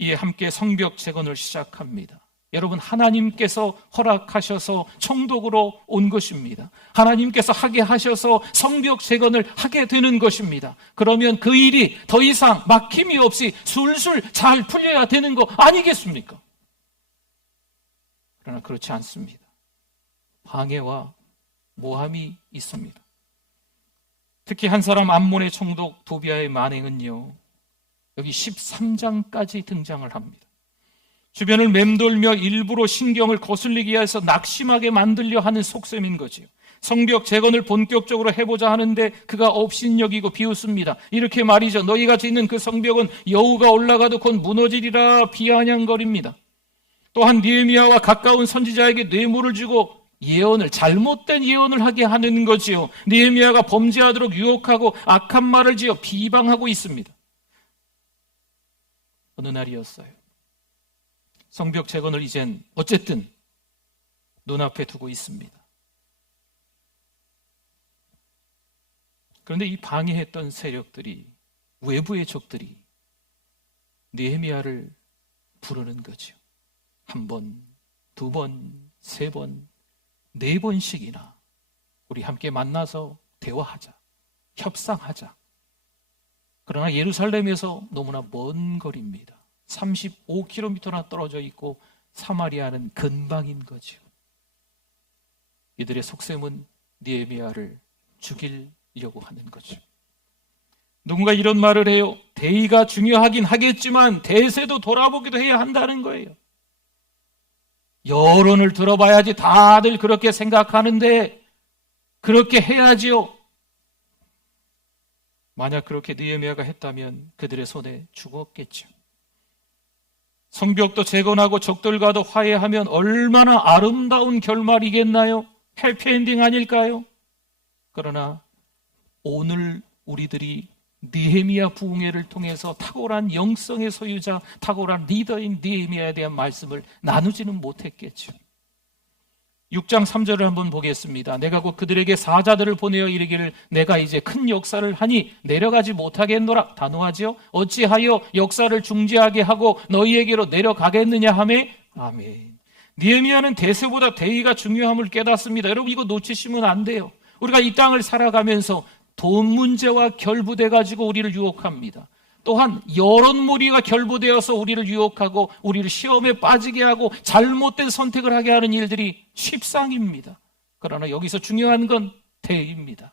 이에 함께 성벽 재건을 시작합니다. 여러분, 하나님께서 허락하셔서 총독으로 온 것입니다. 하나님께서 하게 하셔서 성벽 재건을 하게 되는 것입니다. 그러면 그 일이 더 이상 막힘이 없이 술술 잘 풀려야 되는 거 아니겠습니까? 그러나 그렇지 않습니다. 방해와 모함이 있습니다. 특히 한 사람 암몬의 총독 도비아의 만행은요, 여기 13장까지 등장을 합니다. 주변을 맴돌며 일부러 신경을 거슬리기 위해서 낙심하게 만들려 하는 속셈인 거지요. 성벽 재건을 본격적으로 해보자 하는데 그가 업신여기고 비웃습니다. 이렇게 말이죠. 너희가 짓는 그 성벽은 여우가 올라가도 곧 무너지리라 비아냥거립니다. 또한 느헤미야와 가까운 선지자에게 뇌물을 주고 잘못된 예언을 하게 하는 거지요. 느헤미야가 범죄하도록 유혹하고 악한 말을 지어 비방하고 있습니다. 어느 날이었어요. 성벽 재건을 이젠 어쨌든 눈앞에 두고 있습니다. 그런데 이 방해했던 세력들이, 외부의 적들이 느헤미야를 부르는 거죠. 한 번, 두 번, 세 번, 네 번씩이나 우리 함께 만나서 대화하자, 협상하자. 그러나 예루살렘에서 너무나 먼 거리입니다. 35km나 떨어져 있고 사마리아는 근방인 거죠. 이들의 속셈은 느헤미야를 죽이려고 하는 거죠. 누군가 이런 말을 해요. 대의가 중요하긴 하겠지만 대세도 돌아보기도 해야 한다는 거예요. 여론을 들어봐야지, 다들 그렇게 생각하는데 그렇게 해야지요. 만약 그렇게 느헤미야가 했다면 그들의 손에 죽었겠죠. 성벽도 재건하고 적들과도 화해하면 얼마나 아름다운 결말이겠나요? 해피엔딩 아닐까요? 그러나 오늘 우리들이 느헤미야 부흥회를 통해서 탁월한 영성의 소유자, 탁월한 리더인 느헤미야에 대한 말씀을 나누지는 못했겠죠. 6장 3절을 한번 보겠습니다. 내가 곧 그들에게 사자들을 보내어 이르기를 내가 이제 큰 역사를 하니 내려가지 못하겠노라. 단호하지요. 어찌하여 역사를 중지하게 하고 너희에게로 내려가겠느냐 하매. 아멘. 느헤미야는 대세보다 대의가 중요함을 깨닫습니다. 여러분, 이거 놓치시면 안 돼요. 우리가 이 땅을 살아가면서 돈 문제와 결부돼 가지고 우리를 유혹합니다. 또한 여론몰이가 결부되어서 우리를 유혹하고 우리를 시험에 빠지게 하고 잘못된 선택을 하게 하는 일들이 십상입니다. 그러나 여기서 중요한 건 대의입니다.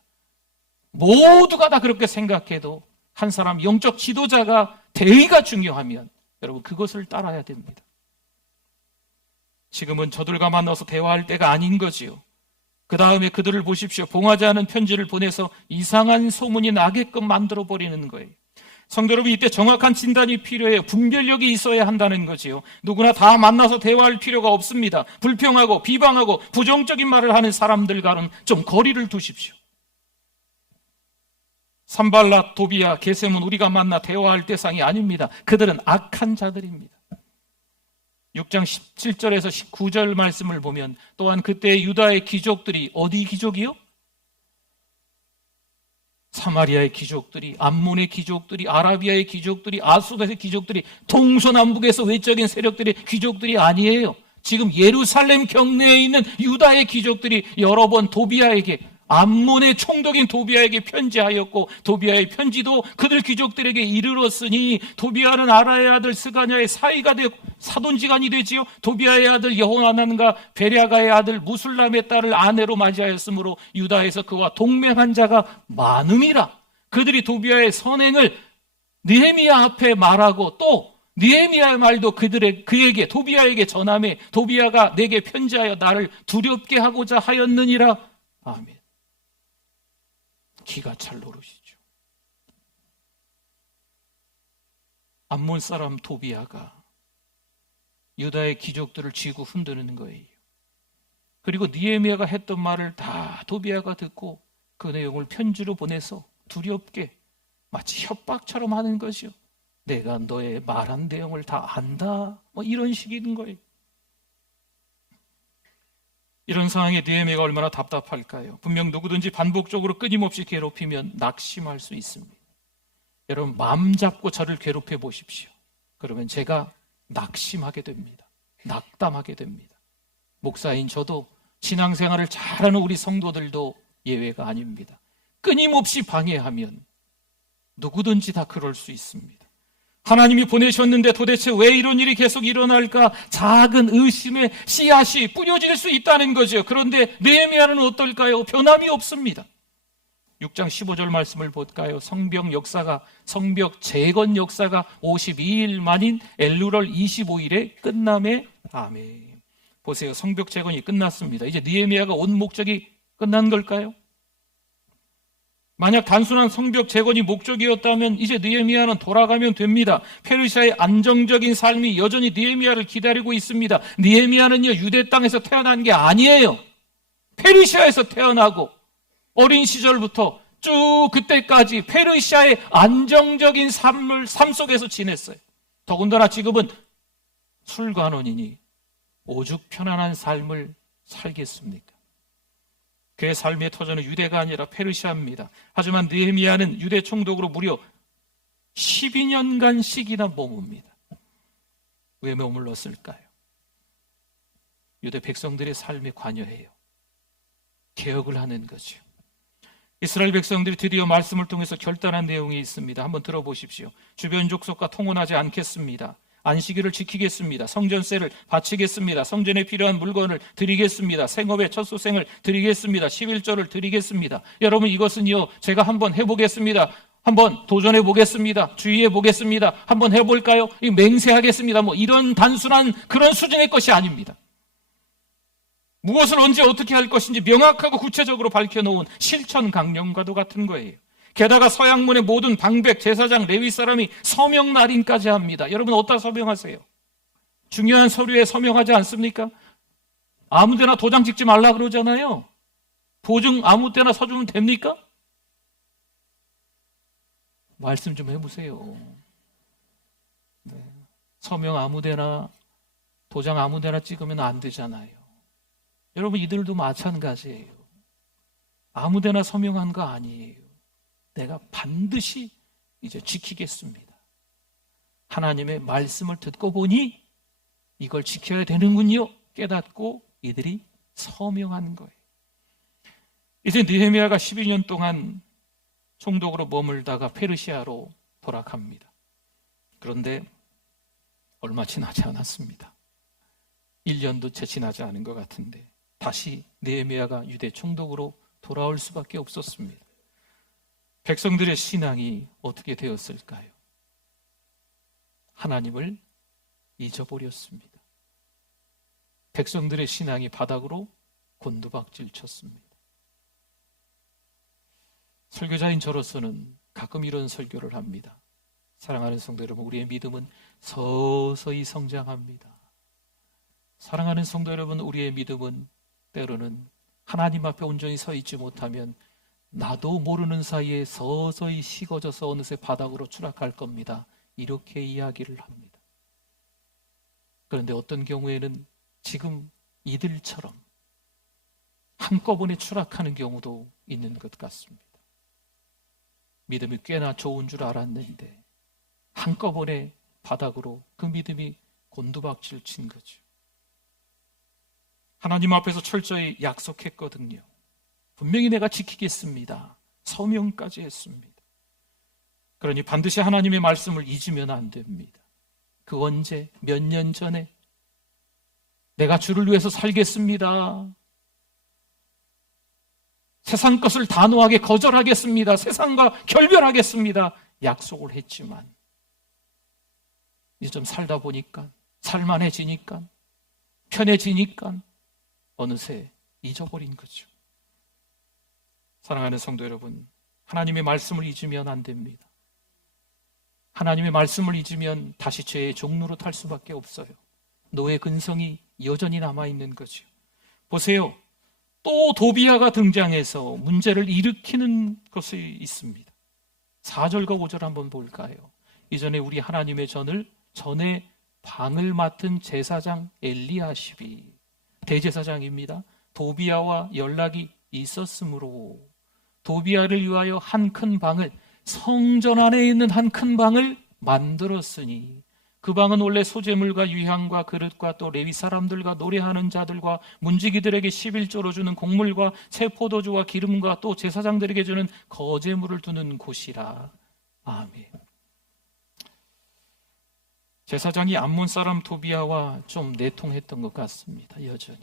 모두가 다 그렇게 생각해도 한 사람 영적 지도자가 대의가 중요하면 여러분 그것을 따라야 됩니다. 지금은 저들과 만나서 대화할 때가 아닌 거지요. 그 다음에 그들을 보십시오. 봉하지 않은 편지를 보내서 이상한 소문이 나게끔 만들어버리는 거예요. 성도 여러분, 이때 정확한 진단이 필요해요. 분별력이 있어야 한다는 거지요. 누구나 다 만나서 대화할 필요가 없습니다. 불평하고 비방하고 부정적인 말을 하는 사람들과는 좀 거리를 두십시오. 산발랏, 도비야, 게셈은 우리가 만나 대화할 대상이 아닙니다. 그들은 악한 자들입니다. 6장 17절에서 19절 말씀을 보면 또한 그때 유다의 귀족들이, 어디 귀족이요? 사마리아의 귀족들이, 암몬의 귀족들이, 아라비아의 귀족들이, 아수르의 귀족들이, 동서남북에서 외적인 세력들의 귀족들이 아니에요. 지금 예루살렘 경내에 있는 유다의 귀족들이 여러 번 도비야에게, 암몬의 총독인 도비야에게 편지하였고, 도비야의 편지도 그들 귀족들에게 이르렀으니 도비야는 아라의 아들 스가냐의 사이가 되고 사돈지간이 되지요. 도비야의 아들 여호하난과 베랴가의 아들 무술람의 딸을 아내로 맞이하였으므로 유다에서 그와 동맹한 자가 많음이라. 그들이 도비야의 선행을 느헤미야 앞에 말하고 또 느헤미야의 말도 그에게 도비야에게 전하매 도비야가 내게 편지하여 나를 두렵게 하고자 하였느니라. 아멘. 기가 찰 노릇이죠. 암몬 사람 도비야가 유다의 귀족들을 쥐고 흔드는 거예요. 그리고 느헤미야가 했던 말을 다 도비야가 듣고 그 내용을 편지로 보내서 두렵게 마치 협박처럼 하는 거죠. 내가 너의 말한 내용을 다 안다. 이런 식인 거예요. 이런 상황에 느헤미야가 얼마나 답답할까요? 분명 누구든지 반복적으로 끊임없이 괴롭히면 낙심할 수 있습니다. 여러분, 마음 잡고 저를 괴롭혀 보십시오. 그러면 제가 낙심하게 됩니다. 낙담하게 됩니다. 목사인 저도, 신앙생활을 잘하는 우리 성도들도 예외가 아닙니다. 끊임없이 방해하면 누구든지 다 그럴 수 있습니다. 하나님이 보내셨는데 도대체 왜 이런 일이 계속 일어날까? 작은 의심의 씨앗이 뿌려질 수 있다는 거죠. 그런데 느헤미야는 어떨까요? 변함이 없습니다. 6장 15절 말씀을 볼까요? 성벽 재건 역사가 52일 만인 엘루럴 25일에 끝남에 아멘. 보세요. 성벽 재건이 끝났습니다. 이제 느헤미야가 온 목적이 끝난 걸까요? 만약 단순한 성벽 재건이 목적이었다면 이제 느헤미야는 돌아가면 됩니다. 페르시아의 안정적인 삶이 여전히 느헤미야를 기다리고 있습니다. 느헤미야는요, 유대 땅에서 태어난 게 아니에요. 페르시아에서 태어나고 어린 시절부터 쭉 그때까지 페르시아의 안정적인 삶 속에서 지냈어요. 더군다나 지금은 술관원이니 오죽 편안한 삶을 살겠습니까? 그의 삶의 터전은 유대가 아니라 페르시아입니다. 하지만 느헤미야는 유대 총독으로 무려 12년간씩이나 머뭅니다. 왜 머물렀을까요? 유대 백성들의 삶에 관여해요. 개혁을 하는 거죠. 이스라엘 백성들이 드디어 말씀을 통해서 결단한 내용이 있습니다. 한번 들어보십시오. 주변 족속과 통혼하지 않겠습니다. 안식일을 지키겠습니다. 성전세를 바치겠습니다. 성전에 필요한 물건을 드리겠습니다. 생업의 첫 소생을 드리겠습니다. 11조를 드리겠습니다. 여러분, 이것은요, 제가 한번 해보겠습니다. 한번 도전해 보겠습니다. 주의해 보겠습니다. 한번 해볼까요? 맹세하겠습니다. 이런 단순한 그런 수준의 것이 아닙니다. 무엇을 언제 어떻게 할 것인지 명확하고 구체적으로 밝혀놓은 실천 강령과도 같은 거예요. 게다가 서양문의 모든 방백, 제사장, 레위 사람이 서명 날인까지 합니다. 여러분, 어디다 서명하세요? 중요한 서류에 서명하지 않습니까? 아무데나 도장 찍지 말라 그러잖아요. 보증 아무 때나 서주면 됩니까? 말씀 좀 해보세요. 네. 서명 아무데나, 도장 아무데나 찍으면 안 되잖아요. 여러분, 이들도 마찬가지예요. 아무데나 서명한 거 아니에요. 내가 반드시 이제 지키겠습니다. 하나님의 말씀을 듣고 보니 이걸 지켜야 되는군요. 깨닫고 이들이 서명한 거예요. 이제 느헤미야가 12년 동안 총독으로 머물다가 페르시아로 돌아갑니다. 그런데 얼마 지나지 않았습니다. 1년도 채 지나지 않은 것 같은데 다시 느헤미야가 유대 총독으로 돌아올 수밖에 없었습니다. 백성들의 신앙이 어떻게 되었을까요? 하나님을 잊어버렸습니다. 백성들의 신앙이 바닥으로 곤두박질 쳤습니다. 설교자인 저로서는 가끔 이런 설교를 합니다. 사랑하는 성도 여러분, 우리의 믿음은 서서히 성장합니다. 사랑하는 성도 여러분, 우리의 믿음은 때로는 하나님 앞에 온전히 서 있지 못하면 나도 모르는 사이에 서서히 식어져서 어느새 바닥으로 추락할 겁니다. 이렇게 이야기를 합니다. 그런데 어떤 경우에는 지금 이들처럼 한꺼번에 추락하는 경우도 있는 것 같습니다. 믿음이 꽤나 좋은 줄 알았는데 한꺼번에 바닥으로 그 믿음이 곤두박질 친 거죠. 하나님 앞에서 철저히 약속했거든요. 분명히 내가 지키겠습니다. 서명까지 했습니다. 그러니 반드시 하나님의 말씀을 잊으면 안 됩니다. 그 언제, 몇 년 전에 내가 주를 위해서 살겠습니다. 세상 것을 단호하게 거절하겠습니다. 세상과 결별하겠습니다. 약속을 했지만 이제 좀 살다 보니까, 살만해지니까, 편해지니까 어느새 잊어버린 거죠. 사랑하는 성도 여러분, 하나님의 말씀을 잊으면 안 됩니다. 하나님의 말씀을 잊으면 다시 죄의 종로로 탈 수밖에 없어요. 노예 근성이 여전히 남아있는 거죠. 보세요. 또 도비아가 등장해서 문제를 일으키는 것이 있습니다. 4절과 5절 한번 볼까요? 이전에 우리 하나님의 전에 방을 맡은 제사장 엘리야십이, 대제사장입니다. 도비아와 연락이 있었으므로 도비아를 위하여 한 큰 방을, 성전 안에 있는 한 큰 방을 만들었으니 그 방은 원래 소재물과 유향과 그릇과 또 레위 사람들과 노래하는 자들과 문지기들에게 11조로 주는 곡물과 새 포도주와 기름과 또 제사장들에게 주는 거제물을 두는 곳이라. 아멘. 제사장이 암몬 사람 도비아와 좀 내통했던 것 같습니다. 여전히.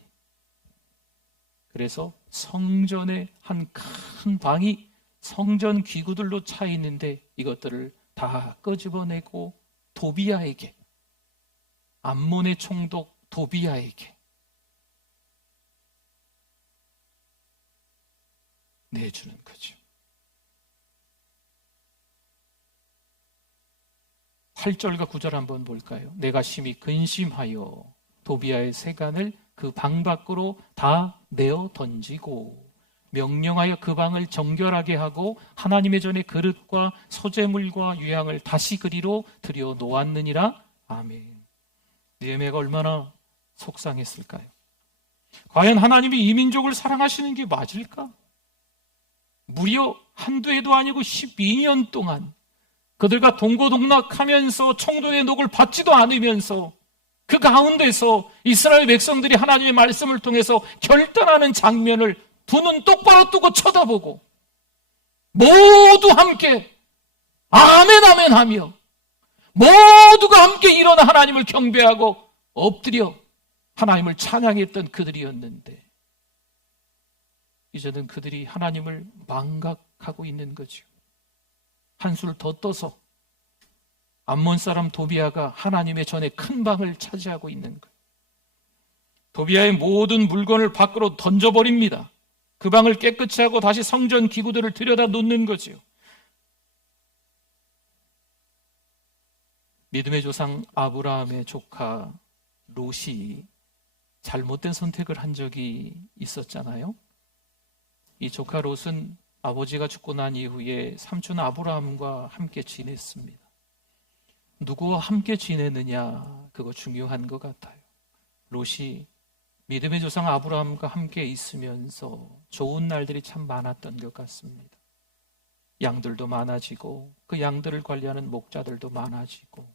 그래서 성전의 한 큰 방이 성전 기구들로 차 있는데 이것들을 다 끄집어내고 도비아에게, 암몬의 총독 도비아에게 내주는 거죠. 8절과 9절 한번 볼까요? 내가 심히 근심하여 도비아의 세간을 그 방 밖으로 다 내어 던지고 명령하여 그 방을 정결하게 하고 하나님의 전에 그릇과 소재물과 유향을 다시 그리로 들여 놓았느니라. 아멘. 느헤미야가 얼마나 속상했을까요? 과연 하나님이 이 민족을 사랑하시는 게 맞을까? 무려 한두 해도 아니고 12년 동안 그들과 동고동락하면서 총독의 녹을 받지도 않으면서 그 가운데서 이스라엘 백성들이 하나님의 말씀을 통해서 결단하는 장면을 두 눈 똑바로 뜨고 쳐다보고 모두 함께 아멘 아멘 하며 모두가 함께 일어나 하나님을 경배하고 엎드려 하나님을 찬양했던 그들이었는데 이제는 그들이 하나님을 망각하고 있는 거죠. 한술 더 떠서 암몬 사람 도비아가 하나님의 전에 큰 방을 차지하고 있는 거예요. 도비아의 모든 물건을 밖으로 던져버립니다. 그 방을 깨끗이 하고 다시 성전 기구들을 들여다 놓는 거죠. 믿음의 조상 아브라함의 조카 롯이 잘못된 선택을 한 적이 있었잖아요. 이 조카 롯은 아버지가 죽고 난 이후에 삼촌 아브라함과 함께 지냈습니다. 누구와 함께 지내느냐, 그거 중요한 것 같아요. 롯이 믿음의 조상 아브라함과 함께 있으면서 좋은 날들이 참 많았던 것 같습니다. 양들도 많아지고 그 양들을 관리하는 목자들도 많아지고,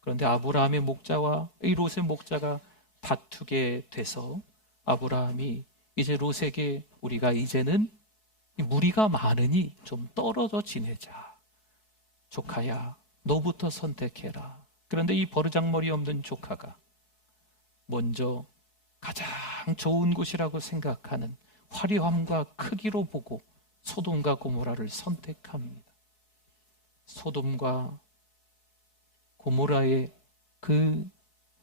그런데 아브라함의 목자와 이 롯의 목자가 다투게 돼서 아브라함이 이제 롯에게 우리가 이제는 무리가 많으니 좀 떨어져 지내자. 조카야, 너부터 선택해라. 그런데 이 버르장머리 없는 조카가 먼저 가장 좋은 곳이라고 생각하는 화려함과 크기로 보고 소돔과 고모라를 선택합니다. 소돔과 고모라의 그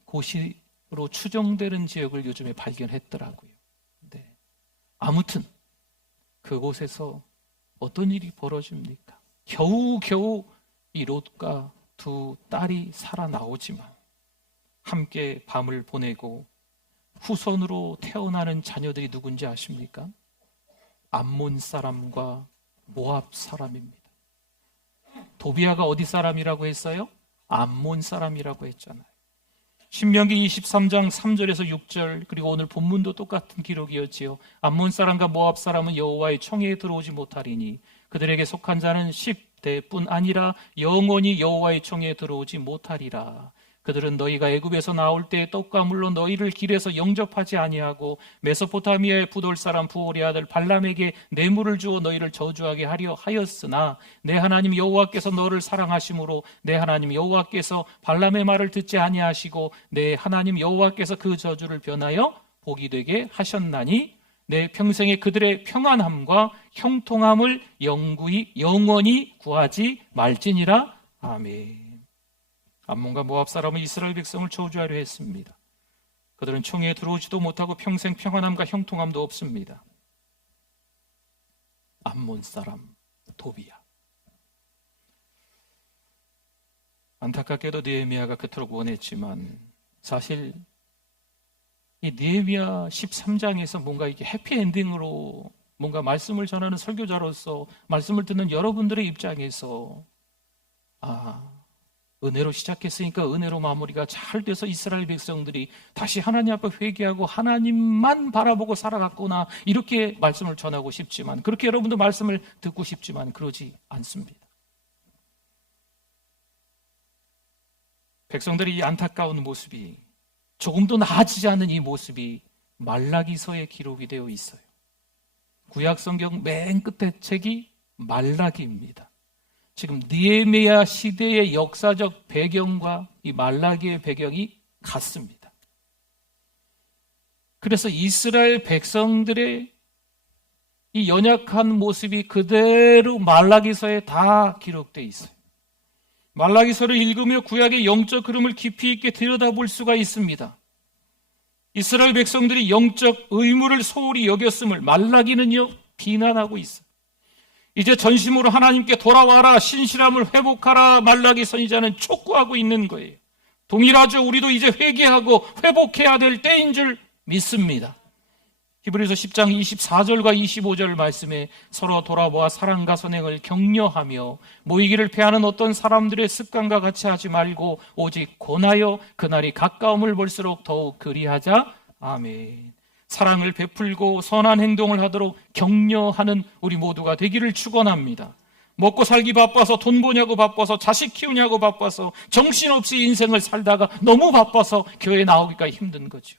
곳으로 추정되는 지역을 요즘에 발견했더라고요. 네. 아무튼 그곳에서 어떤 일이 벌어집니까? 겨우겨우 이 롯과 두 딸이 살아나오지만 함께 밤을 보내고 후손으로 태어나는 자녀들이 누군지 아십니까? 암몬 사람과 모압 사람입니다. 도비아가 어디 사람이라고 했어요? 암몬 사람이라고 했잖아요. 신명기 23장 3절에서 6절, 그리고 오늘 본문도 똑같은 기록이었지요. 암몬 사람과 모압 사람은 여호와의 청에 들어오지 못하리니 그들에게 속한 자는 10대뿐 아니라 영원히 여호와의 청에 들어오지 못하리라. 그들은 너희가 애굽에서 나올 때 떡과 물로 너희를 길에서 영접하지 아니하고 메소포타미아의 부돌 사람 부올의 아들 발람에게 뇌물을 주어 너희를 저주하게 하려 하였으나 내 하나님 여호와께서 너를 사랑하심으로 내 하나님 여호와께서 발람의 말을 듣지 아니하시고 내 하나님 여호와께서 그 저주를 변하여 복이 되게 하셨나니 내 평생에 그들의 평안함과 형통함을 영원히 구하지 말지니라. 아멘. 암몬과 모압 사람은 이스라엘 백성을 저주하려 했습니다. 그들은 총에 들어오지도 못하고 평생 평안함과 형통함도 없습니다. 암몬 사람 도비야. 안타깝게도 느헤미야가 그토록 원했지만 사실 이 느헤미야 13장에서 뭔가 이게 해피엔딩으로 뭔가 말씀을 전하는 설교자로서 말씀을 듣는 여러분들의 입장에서 은혜로 시작했으니까 은혜로 마무리가 잘 돼서 이스라엘 백성들이 다시 하나님 앞에 회개하고 하나님만 바라보고 살아갔구나, 이렇게 말씀을 전하고 싶지만, 그렇게 여러분도 말씀을 듣고 싶지만 그러지 않습니다. 백성들이 이 안타까운 모습이, 조금도 나아지지 않는 이 모습이 말라기서에 기록이 되어 있어요. 구약 성경 맨 끝에 책이 말라기입니다. 지금 느헤미야 시대의 역사적 배경과 이 말라기의 배경이 같습니다. 그래서 이스라엘 백성들의 이 연약한 모습이 그대로 말라기서에 다 기록되어 있어요. 말라기서를 읽으며 구약의 영적 흐름을 깊이 있게 들여다볼 수가 있습니다. 이스라엘 백성들이 영적 의무를 소홀히 여겼음을 말라기는요 비난하고 있어요. 이제 전심으로 하나님께 돌아와라, 신실함을 회복하라, 말라기 선지자는 촉구하고 있는 거예요. 동일하죠. 우리도 이제 회개하고 회복해야 될 때인 줄 믿습니다. 히브리서 10장 24절과 25절 말씀에 서로 돌아보아 사랑과 선행을 격려하며 모이기를 패하는 어떤 사람들의 습관과 같이 하지 말고 오직 권하여 그날이 가까움을 볼수록 더욱 그리하자. 아멘. 사랑을 베풀고 선한 행동을 하도록 격려하는 우리 모두가 되기를 축원합니다. 먹고 살기 바빠서, 돈 버냐고 바빠서, 자식 키우냐고 바빠서, 정신없이 인생을 살다가 너무 바빠서 교회 나오기가 힘든 거죠.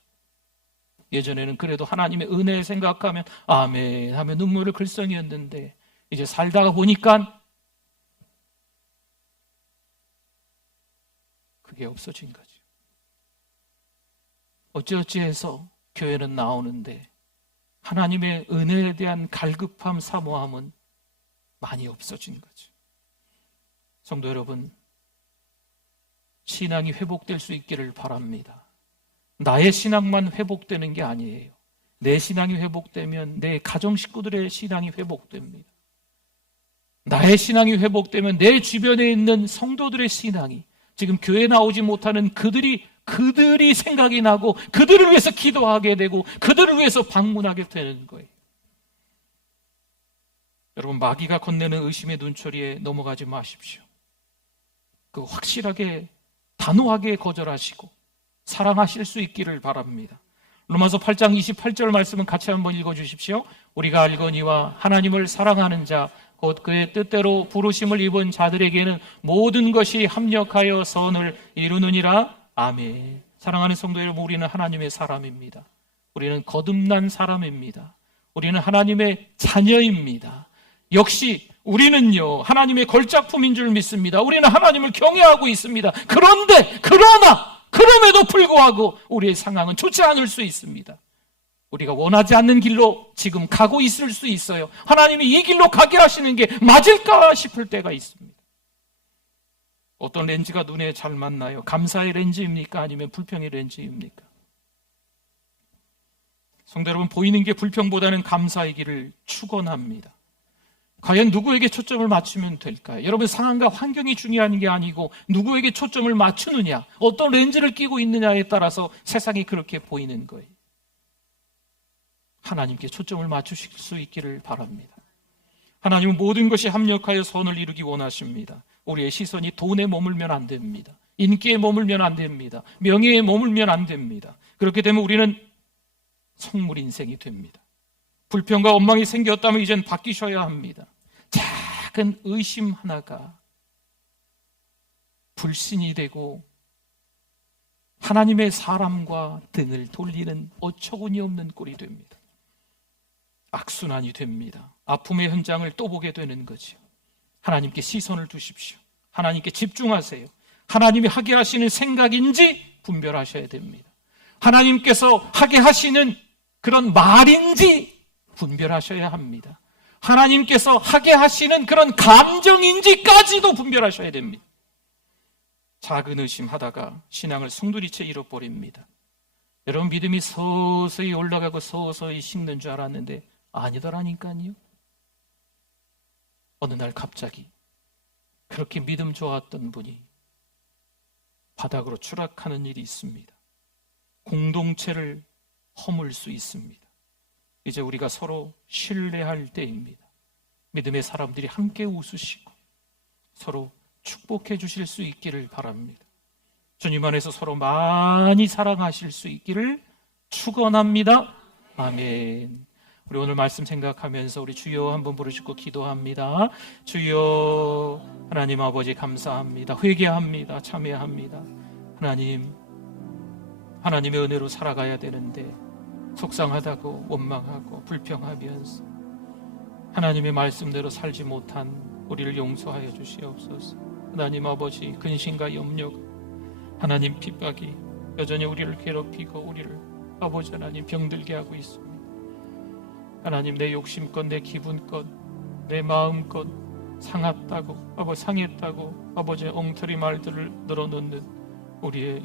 예전에는 그래도 하나님의 은혜 생각하면 아멘 하며 눈물을 글썽이었는데 이제 살다가 보니까 그게 없어진 거죠. 어찌어찌해서 교회는 나오는데 하나님의 은혜에 대한 갈급함, 사모함은 많이 없어진 거죠. 성도 여러분, 신앙이 회복될 수 있기를 바랍니다. 나의 신앙만 회복되는 게 아니에요. 내 신앙이 회복되면 내 가정 식구들의 신앙이 회복됩니다. 나의 신앙이 회복되면 내 주변에 있는 성도들의 신앙이, 지금 교회 나오지 못하는 그들이 생각이 나고 그들을 위해서 기도하게 되고 그들을 위해서 방문하게 되는 거예요. 여러분, 마귀가 건네는 의심의 눈초리에 넘어가지 마십시오. 그 확실하게 단호하게 거절하시고 사랑하실 수 있기를 바랍니다. 로마서 8장 28절 말씀은 같이 한번 읽어주십시오. 우리가 알거니와 하나님을 사랑하는 자 곧 그의 뜻대로 부르심을 입은 자들에게는 모든 것이 합력하여 선을 이루느니라. 아멘. 사랑하는 성도 여러분, 우리는 하나님의 사람입니다. 우리는 거듭난 사람입니다. 우리는 하나님의 자녀입니다. 역시 우리는요 하나님의 걸작품인 줄 믿습니다. 우리는 하나님을 경외하고 있습니다. 그럼에도 불구하고 우리의 상황은 좋지 않을 수 있습니다. 우리가 원하지 않는 길로 지금 가고 있을 수 있어요. 하나님이 이 길로 가게 하시는 게 맞을까 싶을 때가 있습니다. 어떤 렌즈가 눈에 잘 맞나요? 감사의 렌즈입니까? 아니면 불평의 렌즈입니까? 성도 여러분, 보이는 게 불평보다는 감사이기를 축원합니다. 과연 누구에게 초점을 맞추면 될까요? 여러분, 상황과 환경이 중요한 게 아니고 누구에게 초점을 맞추느냐, 어떤 렌즈를 끼고 있느냐에 따라서 세상이 그렇게 보이는 거예요. 하나님께 초점을 맞추실 수 있기를 바랍니다. 하나님은 모든 것이 합력하여 선을 이루기 원하십니다. 우리의 시선이 돈에 머물면 안 됩니다. 인기에 머물면 안 됩니다. 명예에 머물면 안 됩니다. 그렇게 되면 우리는 성물 인생이 됩니다. 불평과 원망이 생겼다면 이젠 바뀌셔야 합니다. 작은 의심 하나가 불신이 되고 하나님의 사람과 등을 돌리는 어처구니 없는 꼴이 됩니다. 악순환이 됩니다. 아픔의 현장을 또 보게 되는 거죠. 하나님께 시선을 두십시오. 하나님께 집중하세요. 하나님이 하게 하시는 생각인지 분별하셔야 됩니다. 하나님께서 하게 하시는 그런 말인지 분별하셔야 합니다. 하나님께서 하게 하시는 그런 감정인지까지도 분별하셔야 됩니다. 작은 의심하다가 신앙을 송두리째 잃어버립니다. 여러분, 믿음이 서서히 올라가고 서서히 식는 줄 알았는데 아니더라니까요. 어느 날 갑자기 그렇게 믿음 좋았던 분이 바닥으로 추락하는 일이 있습니다. 공동체를 허물 수 있습니다. 이제 우리가 서로 신뢰할 때입니다. 믿음의 사람들이 함께 웃으시고 서로 축복해 주실 수 있기를 바랍니다. 주님 안에서 서로 많이 사랑하실 수 있기를 축원합니다. 아멘. 우리 오늘 말씀 생각하면서 우리 주여 한번 부르시고 기도합니다. 주여, 하나님 아버지 감사합니다. 회개합니다. 참회합니다. 하나님의 은혜로 살아가야 되는데 속상하다고 원망하고 불평하면서 하나님의 말씀대로 살지 못한 우리를 용서하여 주시옵소서. 하나님 아버지, 근심과 염려가, 하나님 핍박이 여전히 우리를 괴롭히고 우리를 아버지 하나님 병들게 하고 있습니다. 하나님, 내 욕심껏, 내 기분껏, 내 마음껏 상했다고 아버지 엉터리 말들을 늘어놓는 우리의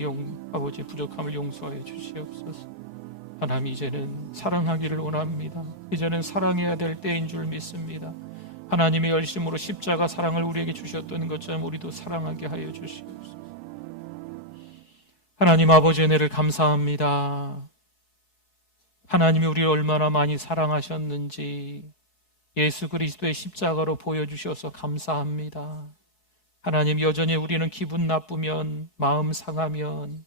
아버지 부족함을 용서하여 주시옵소서. 하나님, 이제는 사랑하기를 원합니다. 이제는 사랑해야 될 때인 줄 믿습니다. 하나님의 열심으로 십자가 사랑을 우리에게 주셨던 것처럼 우리도 사랑하게 하여 주시옵소서. 하나님 아버지, 은혜를 감사합니다. 하나님이 우리를 얼마나 많이 사랑하셨는지 예수 그리스도의 십자가로 보여주셔서 감사합니다. 하나님, 여전히 우리는 기분 나쁘면, 마음 상하면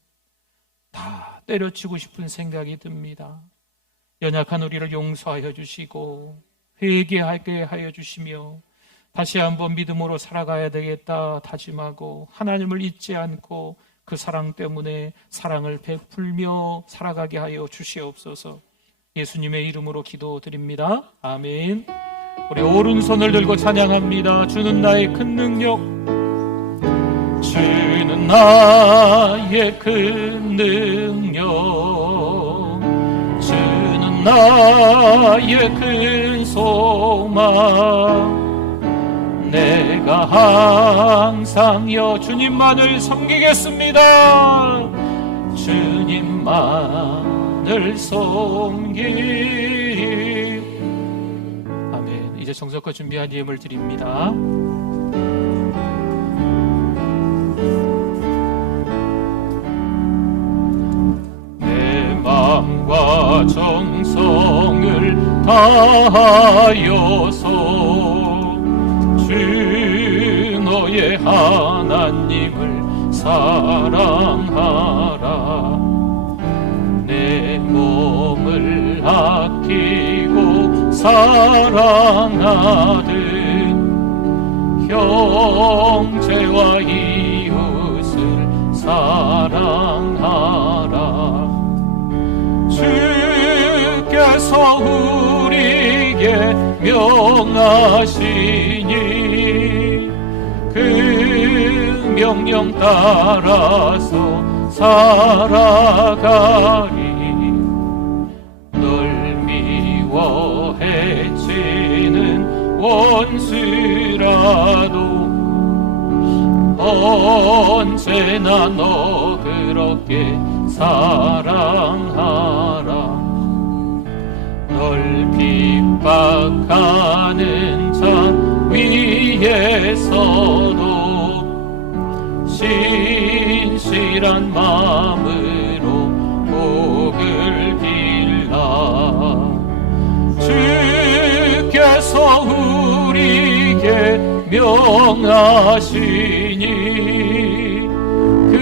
다 때려치고 싶은 생각이 듭니다. 연약한 우리를 용서하여 주시고 회개하게 하여 주시며 다시 한번 믿음으로 살아가야 되겠다 다짐하고 하나님을 잊지 않고 그 사랑 때문에 사랑을 베풀며 살아가게 하여 주시옵소서. 예수님의 이름으로 기도드립니다. 아멘. 우리 오른손을 들고 찬양합니다. 주는 나의 큰 능력, 주는 나의 큰 능력, 주는 나의 큰 소망. 내가 항상 주님만을 섬기겠습니다. 주님만을 섬기. 아멘. 이제 정석과 준비한 예물 드립니다. 내 마음과 정성을 다하여서 주 너의 하나님을 사랑하라. 내 몸을 아끼고 사랑하듯 형제와 이웃을 사랑하라. 주께서 우리에게 명하시니 그 명령 따라서 살아가리. 널 미워 해치는 원수라도 언제나 너 그렇게 사랑하라. 널 핍박하는 자 위에서도 신실한 마음으로 복을 빌라. 주께서 우리에게 명하시니 그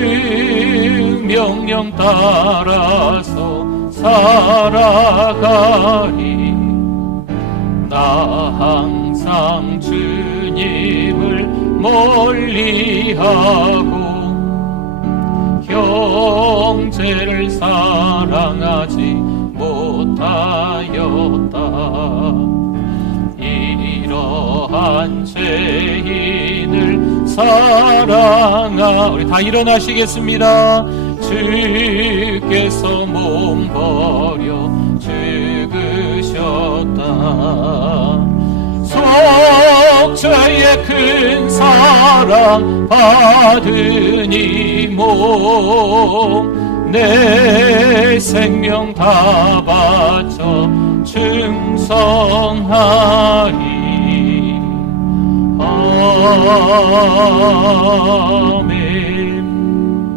명령 따라서 살아가리. 나 항상 주님을 멀리하고 형제를 사랑하지 못하였다. 이러한 죄인을 우리 다 일어나시겠습니다. 주께서 몸 버려 죽으셨다. 속죄의 큰 사랑 받으니 몸 내 생명 다 바쳐 충성하리.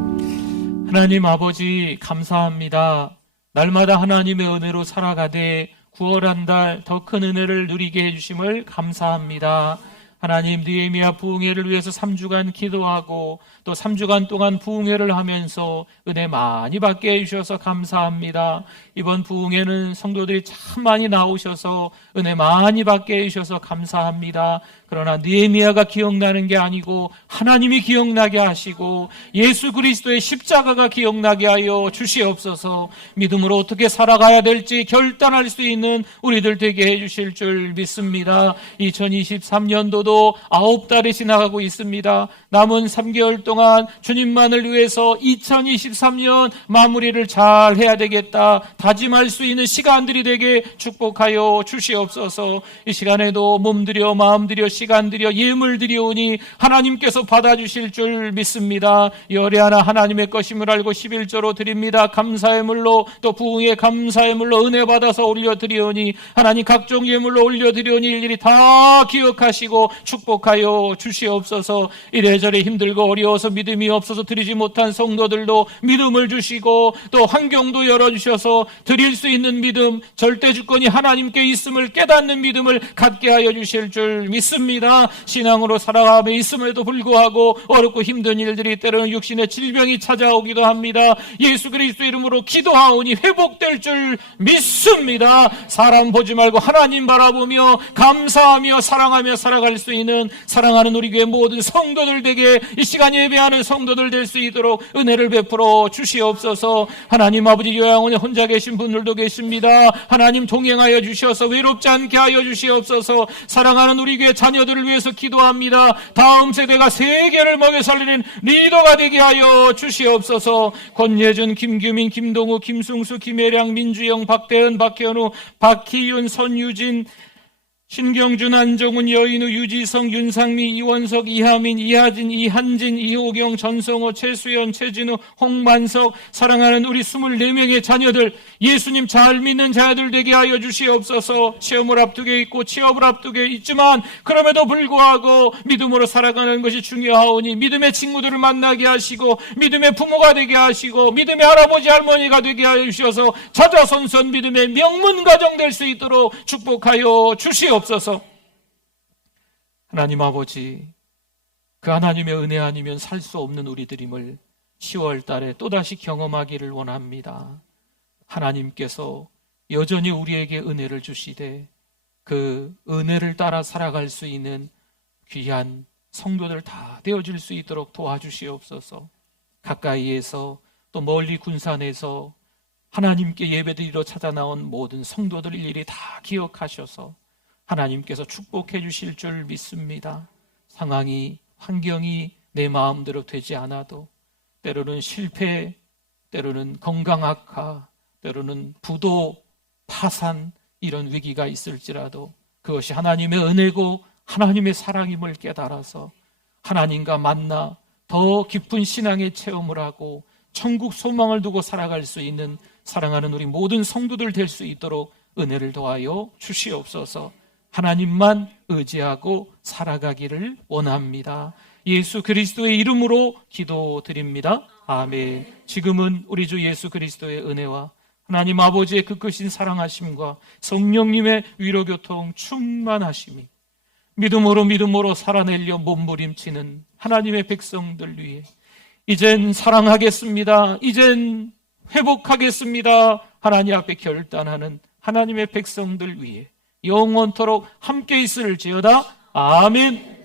아멘. 하나님 아버지 감사합니다. 날마다 하나님의 은혜로 살아가되 9월 한 달 더 큰 은혜를 누리게 해주심을 감사합니다. 하나님, 느헤미야 부흥회를 위해서 3주간 기도하고 또 3주간 동안 부흥회를 하면서 은혜 많이 받게 해주셔서 감사합니다. 이번 부흥회는 성도들이 참 많이 나오셔서 은혜 많이 받게 해주셔서 감사합니다. 그러나 느헤미야가 기억나는 게 아니고 하나님이 기억나게 하시고 예수 그리스도의 십자가가 기억나게 하여 주시옵소서. 믿음으로 어떻게 살아가야 될지 결단할 수 있는 우리들 되게 해주실 줄 믿습니다. 2023년도도 9달이 지나가고 있습니다. 남은 3개월 동안 주님만을 위해서 2023년 마무리를 잘 해야 되겠다 다짐할 수 있는 시간들이 되게 축복하여 주시옵소서. 이 시간에도 몸들여 마음들여 시간들여 예물 드리오니 하나님께서 받아주실 줄 믿습니다. 열애 하나 하나님의 것임을 알고 11조로 드립니다. 감사의 물로 또 부흥의 감사의 물로 은혜 받아서 올려드리오니 하나님 각종 예물로 올려드리오니 일일이 다 기억하시고 축복하여 주시옵소서. 이래저래 힘들고 어려워서 믿음이 없어서 드리지 못한 성도들도 믿음을 주시고 또 환경도 열어주셔서 드릴 수 있는 믿음, 절대 주권이 하나님께 있음을 깨닫는 믿음을 갖게 하여 주실 줄 믿습니다. 신앙으로 살아가며 있음에도 불구하고 어렵고 힘든 일들이 때로는 육신의 질병이 찾아오기도 합니다. 예수 그리스도 이름으로 기도하오니 회복될 줄 믿습니다. 사람 보지 말고 하나님 바라보며 감사하며 사랑하며 살아갈 수 있는 사랑하는 우리 교회 모든 성도들 되게 이 시간 예배하는 성도들 될 수 있도록 은혜를 베풀어 주시옵소서. 하나님 아버지 요양원에 혼자 계신 분들도 계십니다. 하나님 동행하여 주셔서 외롭지 않게 하여 주시옵소서. 사랑하는 우리 교회 자녀들을 위해서 기도합니다. 다음 세대가 세계를 먹여 살리는 리더가 되게 하여 주시옵소서. 권예준, 김규민, 김동우, 김승수, 김혜량, 민주영, 박대은, 박현우, 박희윤, 선유진, 신경준, 안정훈, 여인우, 유지성, 윤상미, 이원석, 이하민, 이하진, 이한진, 이호경, 전성호, 최수연, 최진우, 홍만석, 사랑하는 우리 24명의 자녀들 예수님 잘 믿는 자녀들 되게 하여 주시옵소서. 시험을 앞두게 있고 취업을 앞두게 있지만 그럼에도 불구하고 믿음으로 살아가는 것이 중요하오니 믿음의 친구들을 만나게 하시고 믿음의 부모가 되게 하시고 믿음의 할아버지 할머니가 되게 하여 주셔서 자자손손 믿음의 명문 가정 될 수 있도록 축복하여 주시옵소서. 하나님 아버지, 그 하나님의 은혜 아니면 살 수 없는 우리들임을 10월 달에 또다시 경험하기를 원합니다. 하나님께서 여전히 우리에게 은혜를 주시되 그 은혜를 따라 살아갈 수 있는 귀한 성도들 다 되어줄 수 있도록 도와주시옵소서. 가까이에서 또 멀리 군산에서 하나님께 예배드리러 찾아 나온 모든 성도들 일일이 다 기억하셔서 하나님께서 축복해 주실 줄 믿습니다. 상황이, 환경이 내 마음대로 되지 않아도 때로는 실패, 때로는 건강 악화, 때로는 부도, 파산 이런 위기가 있을지라도 그것이 하나님의 은혜고 하나님의 사랑임을 깨달아서 하나님과 만나 더 깊은 신앙의 체험을 하고 천국 소망을 두고 살아갈 수 있는 사랑하는 우리 모든 성도들 될 수 있도록 은혜를 더하여 주시옵소서. 하나님만 의지하고 살아가기를 원합니다. 예수 그리스도의 이름으로 기도드립니다. 아멘. 지금은 우리 주 예수 그리스도의 은혜와 하나님 아버지의 그 크신 사랑하심과 성령님의 위로교통 충만하심이 믿음으로 살아내려 몸부림치는 하나님의 백성들 위해 이젠 사랑하겠습니다. 이젠 회복하겠습니다. 하나님 앞에 결단하는 하나님의 백성들 위해 영원토록 함께 있을지어다. 아멘.